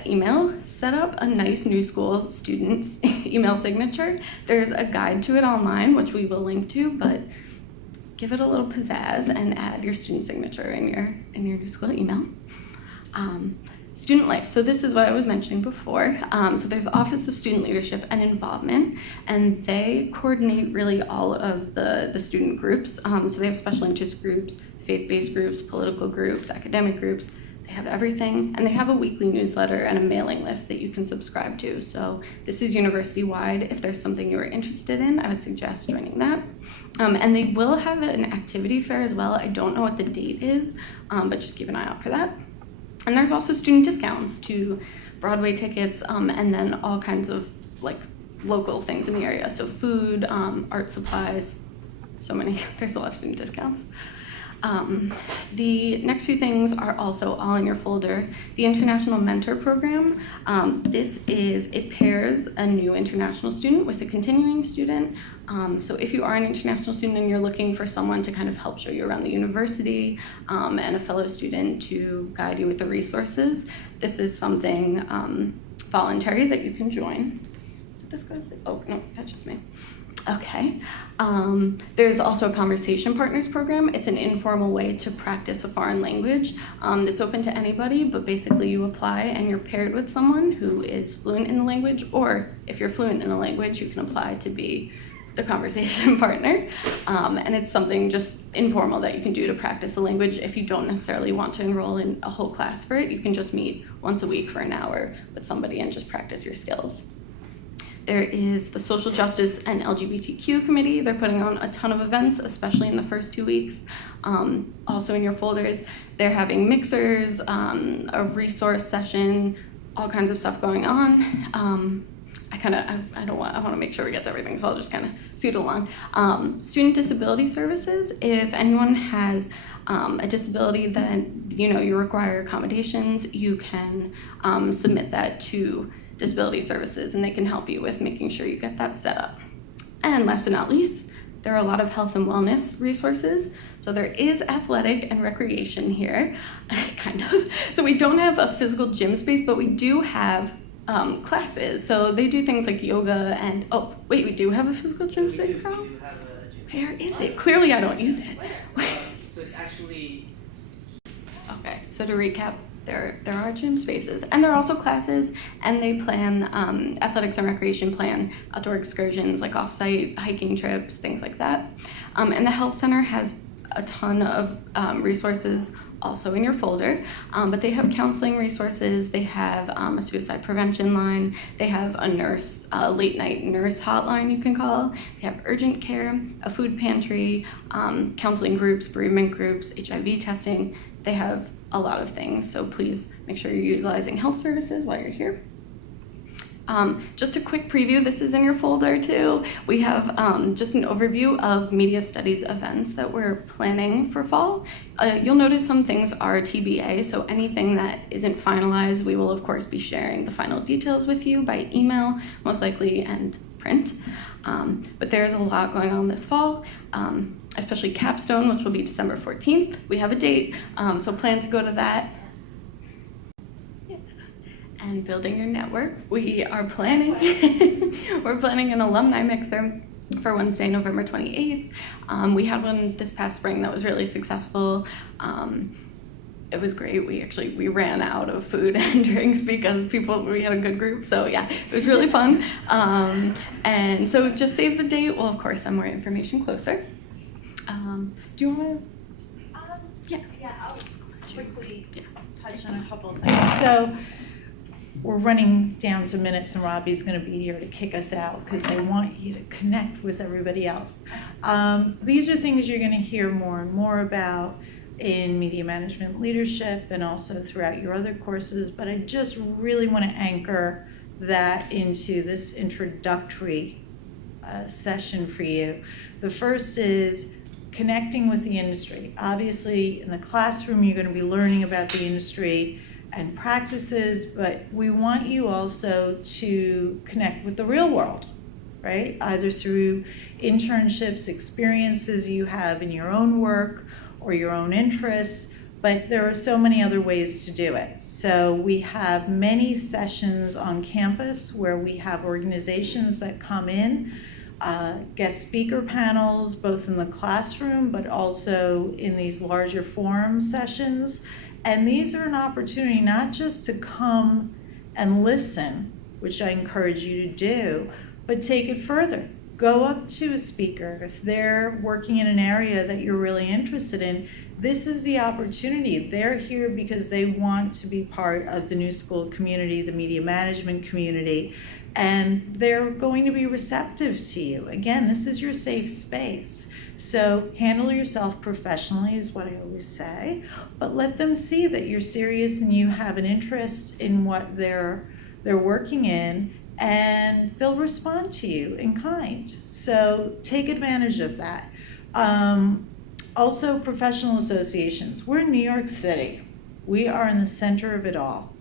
email, set up a nice New School student's email signature. There's a guide to it online, which we will link to, but give it a little pizzazz and add your student signature in your New School email. Student life, so this is what I was mentioning before. So there's the Office of Student Leadership and Involvement, and they coordinate really all of the student groups. So they have special interest groups, faith-based groups, political groups, academic groups. They They have everything, and they have a weekly newsletter and a mailing list that you can subscribe to. So this is university-wide. If there's something you're interested in, I would suggest joining that. And they will have an activity fair as well. I don't know what the date is, but just keep an eye out for that. And there's also student discounts to Broadway tickets, and then all kinds of like local things in the area. So food, art supplies, so many, there's a lot of student discounts. The next few things are also all in your folder. The International Mentor Program, it pairs a new international student with a continuing student. So if you are an international student and you're looking for someone to kind of help show you around the university and a fellow student to guide you with the resources, this is something voluntary that you can join. Did this go to sleep? Oh, no, that's just me. Okay. There's also a Conversation Partners program. It's an informal way to practice a foreign language. It's open to anybody, but basically you apply and you're paired with someone who is fluent in the language, or if you're fluent in a language, you can apply to be the conversation partner. And it's something just informal that you can do to practice the language. If you don't necessarily want to enroll in a whole class for it, you can just meet once a week for an hour with somebody and just practice your skills. There is the Social Justice and LGBTQ Committee. They're putting on a ton of events, especially in the first 2 weeks. Also in your folders, they're having mixers, a resource session, all kinds of stuff going on. I want to make sure we get to everything, so I'll just kind of scoot along. Student Disability Services, if anyone has a disability that you require accommodations, you can submit that to Disability Services, and they can help you with making sure you get that set up. And last but not least, there are a lot of health and wellness resources. So there is athletic and recreation here, kind of. So we don't have a physical gym space, but we do have classes. So they do things like yoga and, oh, wait, we do have a physical gym space, Carl? Where is it? Clearly I don't use it. So it's actually... Okay, so to recap, there are gym spaces, and there are also classes, and they plan, athletics and recreation plan outdoor excursions like off-site hiking trips, things like that. And the health center has a ton of resources also in your folder, but they have counseling resources, they have a suicide prevention line, they have a nurse, late night nurse hotline you can call, they have urgent care, a food pantry, counseling groups, bereavement groups, HIV testing. They have a lot of things, so please make sure you're utilizing health services while you're here. Just a quick preview, this is in your folder too. We have just an overview of media studies events that we're planning for fall. You'll notice some things are TBA, so anything that isn't finalized, we will of course be sharing the final details with you by email, most likely, and print. But there's a lot going on this fall, especially Capstone, which will be December 14th. We have a date, so plan to go to that. And building your network, we are planning, we're planning an alumni mixer for Wednesday, November 28th. We had one this past spring that was really successful. It was great. We ran out of food and drinks because we had a good group. So yeah, it was really fun. And so just save the date. We'll of course have more information closer. Do you want to? Yeah, I'll quickly touch on a couple of things. So we're running down to minutes, and Robbie's going to be here to kick us out because they want you to connect with everybody else. These are things you're going to hear more and more about in media management leadership and also throughout your other courses, but I just really want to anchor that into this introductory session for you. The first is connecting with the industry. Obviously, in the classroom, you're going to be learning about the industry and practices, but we want you also to connect with the real world, right? Either through internships, experiences you have in your own work or your own interests, but there are so many other ways to do it. So we have many sessions on campus where we have organizations that come in, guest speaker panels, both in the classroom, but also in these larger forum sessions. And these are an opportunity not just to come and listen, which I encourage you to do, but take it further. Go up to a speaker. If they're working in an area that you're really interested in, this is the opportunity. They're here because they want to be part of the New School community, the media management community, and they're going to be receptive to you. Again, this is your safe space. So handle yourself professionally is what I always say, but let them see that you're serious and you have an interest in what they're working in, and they'll respond to you in kind. So take advantage of that. Also, professional associations. We're in New York City. We are in the center of it all.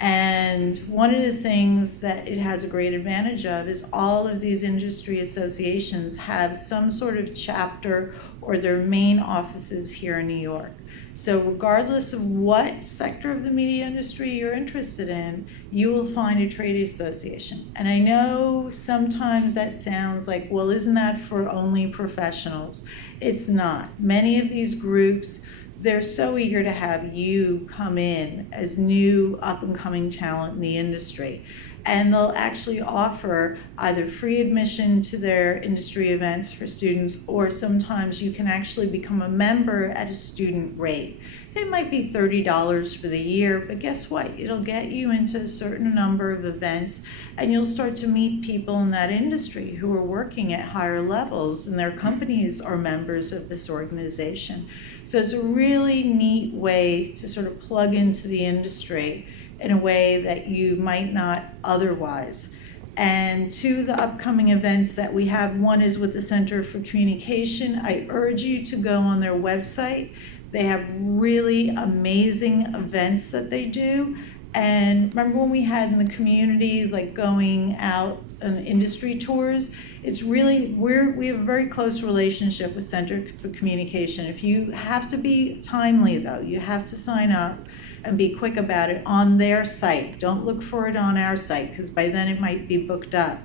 And one of the things that it has a great advantage of is all of these industry associations have some sort of chapter or their main offices here in New York. So regardless of what sector of the media industry you're interested in, you will find a trade association. And I know sometimes that sounds like, well, isn't that for only professionals? It's not. Many of these groups, they're so eager to have you come in as new up-and-coming talent in the industry. And they'll actually offer either free admission to their industry events for students, or sometimes you can actually become a member at a student rate. It might be $30 for the year, but guess what? It'll get you into a certain number of events, and you'll start to meet people in that industry who are working at higher levels, and their companies are members of this organization. So it's a really neat way to sort of plug into the industry in a way that you might not otherwise. And to the upcoming events that we have, one is with the Center for Communication. I urge you to go on their website. They have really amazing events that they do. And remember when we had in the community, like going out on industry tours? It's really, we have a very close relationship with Center for Communication. If you have to be timely though, you have to sign up and be quick about it on their site. Don't look for it on our site, because by then it might be booked up.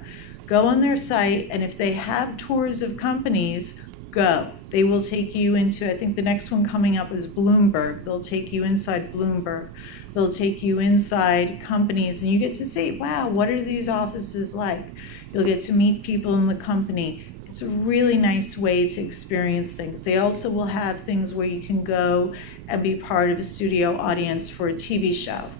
Go on their site, and if they have tours of companies, go. They will take you into, I think the next one coming up is Bloomberg. They'll take you inside Bloomberg. They'll take you inside companies, and you get to see, wow, what are these offices like? You'll get to meet people in the company. It's a really nice way to experience things. They also will have things where you can go and be part of a studio audience for a TV show.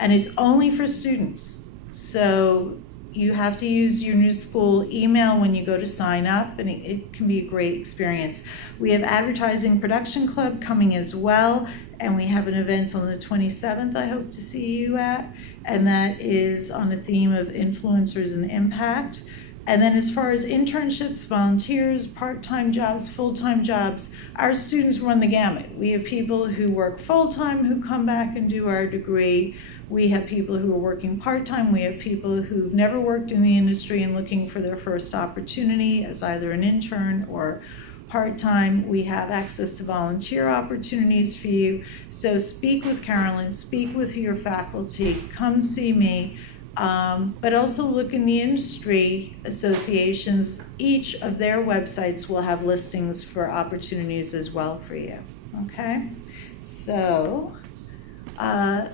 And it's only for students. So you have to use your New School email when you go to sign up, and it can be a great experience. We have Advertising Production Club coming as well, and we have an event on the 27th I hope to see you at, and that is on a theme of influencers and impact. And then as far as internships, volunteers, part-time jobs, full-time jobs, our students run the gamut. We have people who work full-time who come back and do our degree. We have people who are working part-time. We have people who've never worked in the industry and looking for their first opportunity as either an intern or part-time. We have access to volunteer opportunities for you. So speak with Carolyn, speak with your faculty, come see me. But also look in the industry associations. Each of their websites will have listings for opportunities as well for you, okay? So I'm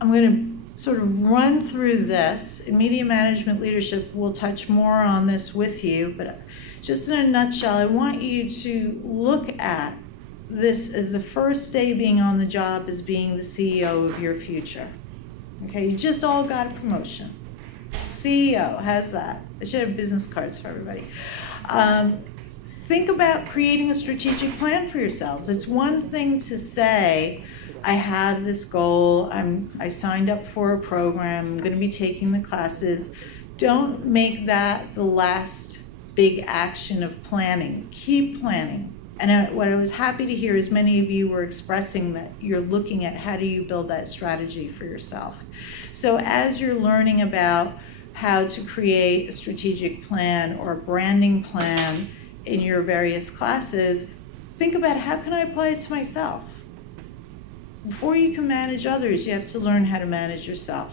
going to sort of run through this. In media management leadership, we'll touch more on this with you, but just in a nutshell, I want you to look at this as the first day being on the job as being the CEO of your future. Okay, you just all got a promotion. CEO, how's that? I should have business cards for everybody. Think about creating a strategic plan for yourselves. It's one thing to say, I have this goal, I signed up for a program, I'm gonna be taking the classes. Don't make that the last big action of planning. Keep planning. And what I was happy to hear is many of you were expressing that you're looking at how do you build that strategy for yourself. So as you're learning about how to create a strategic plan or a branding plan in your various classes, think about how can I apply it to myself? Before you can manage others, you have to learn how to manage yourself.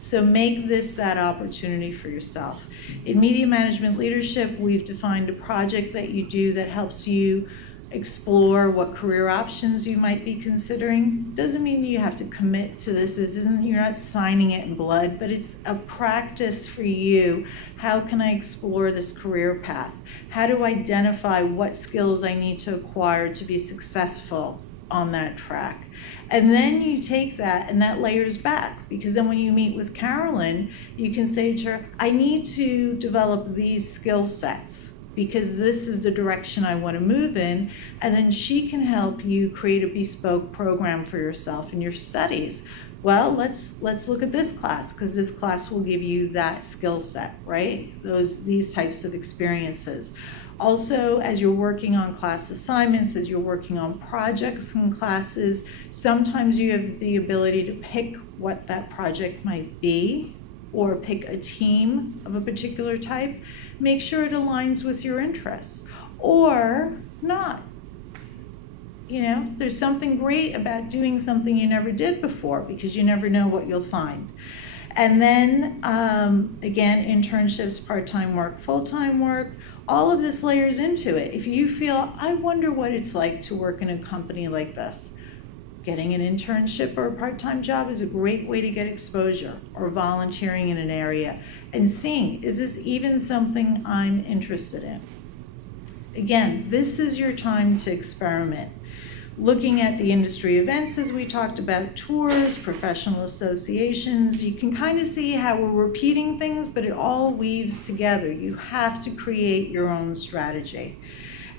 So make this that opportunity for yourself. In media management leadership, we've defined a project that you do that helps you explore what career options you might be considering. Doesn't mean you have to commit to this. You're not signing it in blood, but it's a practice for you. How can I explore this career path? How do I identify what skills I need to acquire to be successful on that track? And then you take that and that layers back, because then when you meet with Carolyn, you can say to her, I need to develop these skill sets because this is the direction I want to move in. And then she can help you create a bespoke program for yourself in your studies. Well, let's look at this class, because this class will give you that skill set, right? These types of experiences. Also, as you're working on class assignments, as you're working on projects and classes, sometimes you have the ability to pick what that project might be, or pick a team of a particular type. Make sure it aligns with your interests, or not. You know, there's something great about doing something you never did before, because you never know what you'll find. And then, again, internships, part-time work, full-time work, all of this layers into it. If you feel, I wonder what it's like to work in a company like this, getting an internship or a part-time job is a great way to get exposure, or volunteering in an area and seeing, is this even something I'm interested in? Again, this is your time to experiment. Looking at the industry events, as we talked about, tours, professional associations, you can kind of see how we're repeating things, but it all weaves together. You have to create your own strategy.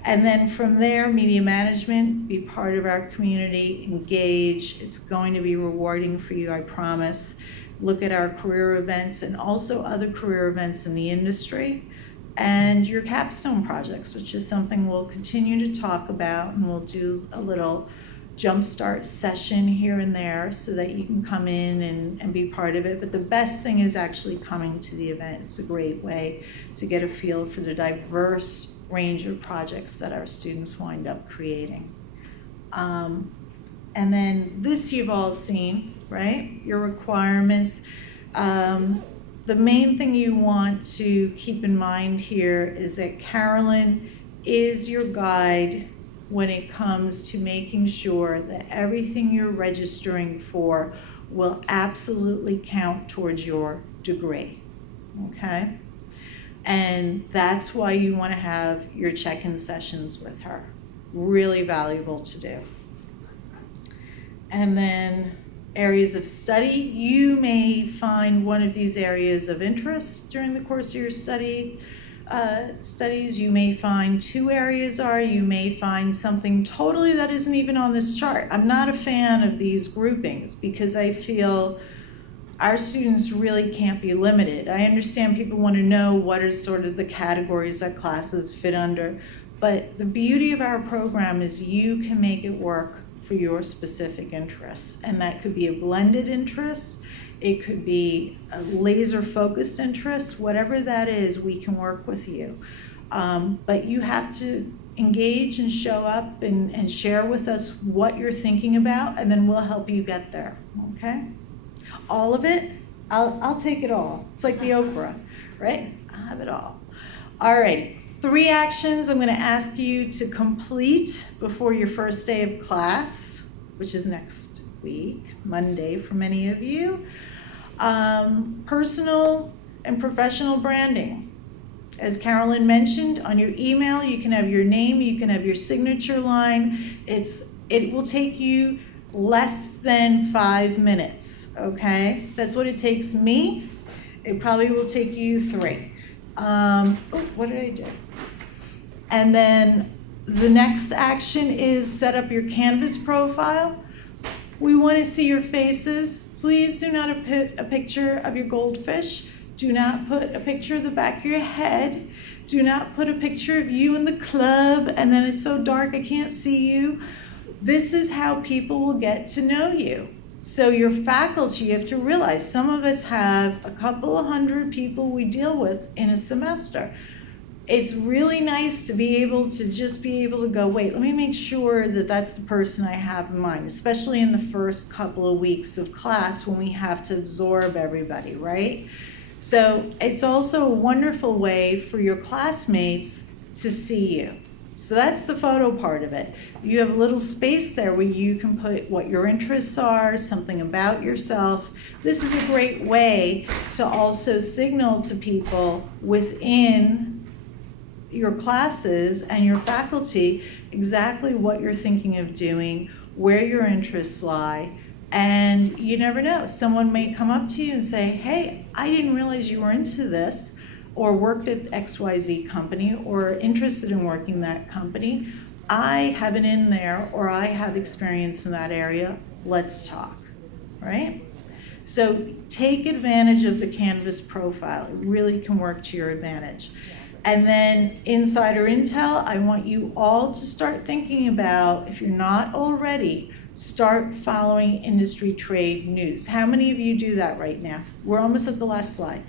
And then from there, media management, be part of our community, engage. It's going to be rewarding for you, I promise. Look at our career events and also other career events in the industry. And your capstone projects, which is something we'll continue to talk about, and we'll do a little jumpstart session here and there so that you can come in and be part of it. But the best thing is actually coming to the event. It's a great way to get a feel for the diverse range of projects that our students wind up creating. And then this you've all seen, right? Your requirements. The main thing you want to keep in mind here is that Carolyn is your guide when it comes to making sure that everything you're registering for will absolutely count towards your degree, okay? And that's why you want to have your check-in sessions with her. Really valuable to do. And then areas of study. You may find one of these areas of interest during the course of your studies. You may find two areas are. You may find something totally that isn't even on this chart. I'm not a fan of these groupings because I feel our students really can't be limited. I understand people want to know what are sort of the categories that classes fit under, but the beauty of our program is you can make it work for your specific interests. And that could be a blended interest, it could be a laser-focused interest, whatever that is, we can work with you. But you have to engage and show up and share with us what you're thinking about, and then we'll help you get there, okay? All of it, I'll take it all. It's like the Oprah, right? I'll have it all. All right. 3 actions I'm going to ask you to complete before your first day of class, which is next week, Monday for many of you. Personal and professional branding. As Carolyn mentioned, on your email, you can have your name, you can have your signature line. It will take you less than 5 minutes, okay? That's what it takes me. It probably will take you 3. What did I do? And then the next action is set up your Canvas profile. We want to see your faces. Please do not put a picture of your goldfish. Do not put a picture of the back of your head. Do not put a picture of you in the club and then it's so dark I can't see you. This is how people will get to know you. So your faculty, you have to realize some of us have a couple of hundred people we deal with in a semester. It's really nice to be able to go, wait, let me make sure that that's the person I have in mind, especially in the first couple of weeks of class when we have to absorb everybody, right? So it's also a wonderful way for your classmates to see you. So that's the photo part of it. You have a little space there where you can put what your interests are, something about yourself. This is a great way to also signal to people within your classes and your faculty exactly what you're thinking of doing, where your interests lie, and you never know. Someone may come up to you and say, hey, I didn't realize you were into this, or worked at XYZ company, or interested in working that company. I have an in there, or I have experience in that area. Let's talk, right? So take advantage of the Canvas profile. It really can work to your advantage. And then insider intel, I want you all to start thinking about, if you're not already, start following industry trade news. How many of you do that right now? We're almost at the last slide.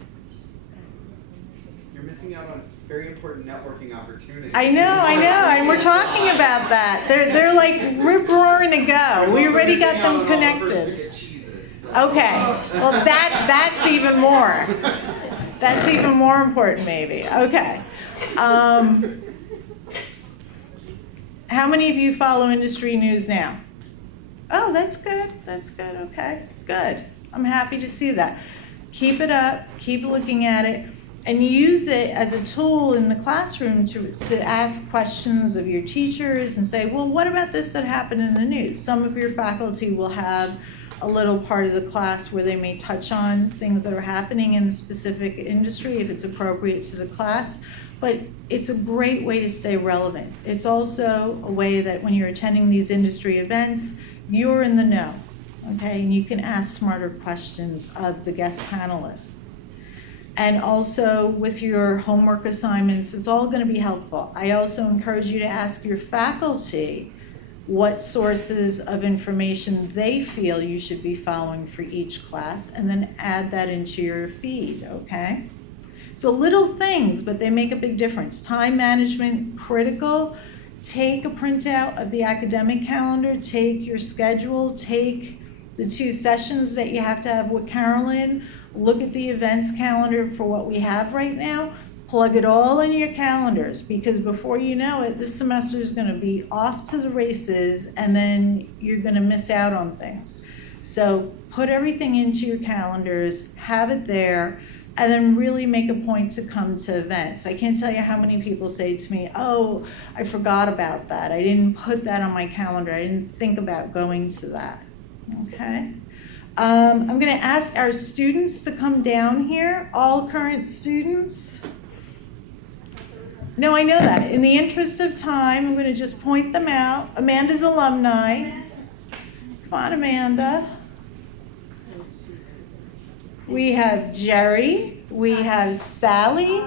You're missing out on a very important networking opportunity. I know, and we're talking about that. They're like rip-roaring to go. We already got them connected. Okay, well that's even more. That's even more important maybe. Okay. How many of you follow industry news now? Oh, that's good, okay, good. I'm happy to see that. Keep it up, keep looking at it, and use it as a tool in the classroom to ask questions of your teachers and say, well, what about this that happened in the news? Some of your faculty will have a little part of the class where they may touch on things that are happening in the specific industry if it's appropriate to the class, but it's a great way to stay relevant. It's also a way that when you're attending these industry events, you're in the know, okay? And you can ask smarter questions of the guest panelists. And also with your homework assignments, it's all gonna be helpful. I also encourage you to ask your faculty what sources of information they feel you should be following for each class, and then add that into your feed, okay? So little things, but they make a big difference. Time management, critical. Take a printout of the academic calendar, take your schedule, take the 2 sessions that you have to have with Carolyn, look at the events calendar for what we have right now, plug it all in your calendars, because before you know it, this semester is going to be off to the races, and then you're going to miss out on things. So put everything into your calendars, have it there, and then really make a point to come to events. I can't tell you how many people say to me, oh, I forgot about that. I didn't put that on my calendar. I didn't think about going to that, okay? I'm gonna ask our students to come down here, all current students. No, I know that. In the interest of time, I'm gonna just point them out. Amanda's alumni. Come on, Amanda. We have Jerry, we have Sally,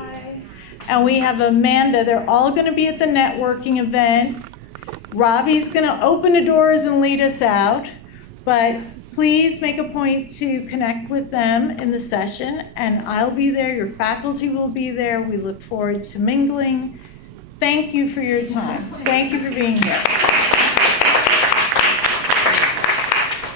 and we have Amanda. They're all gonna be at the networking event. Robbie's gonna open the doors and lead us out, but please make a point to connect with them in the session, and I'll be there, your faculty will be there. We look forward to mingling. Thank you for your time. Thank you for being here.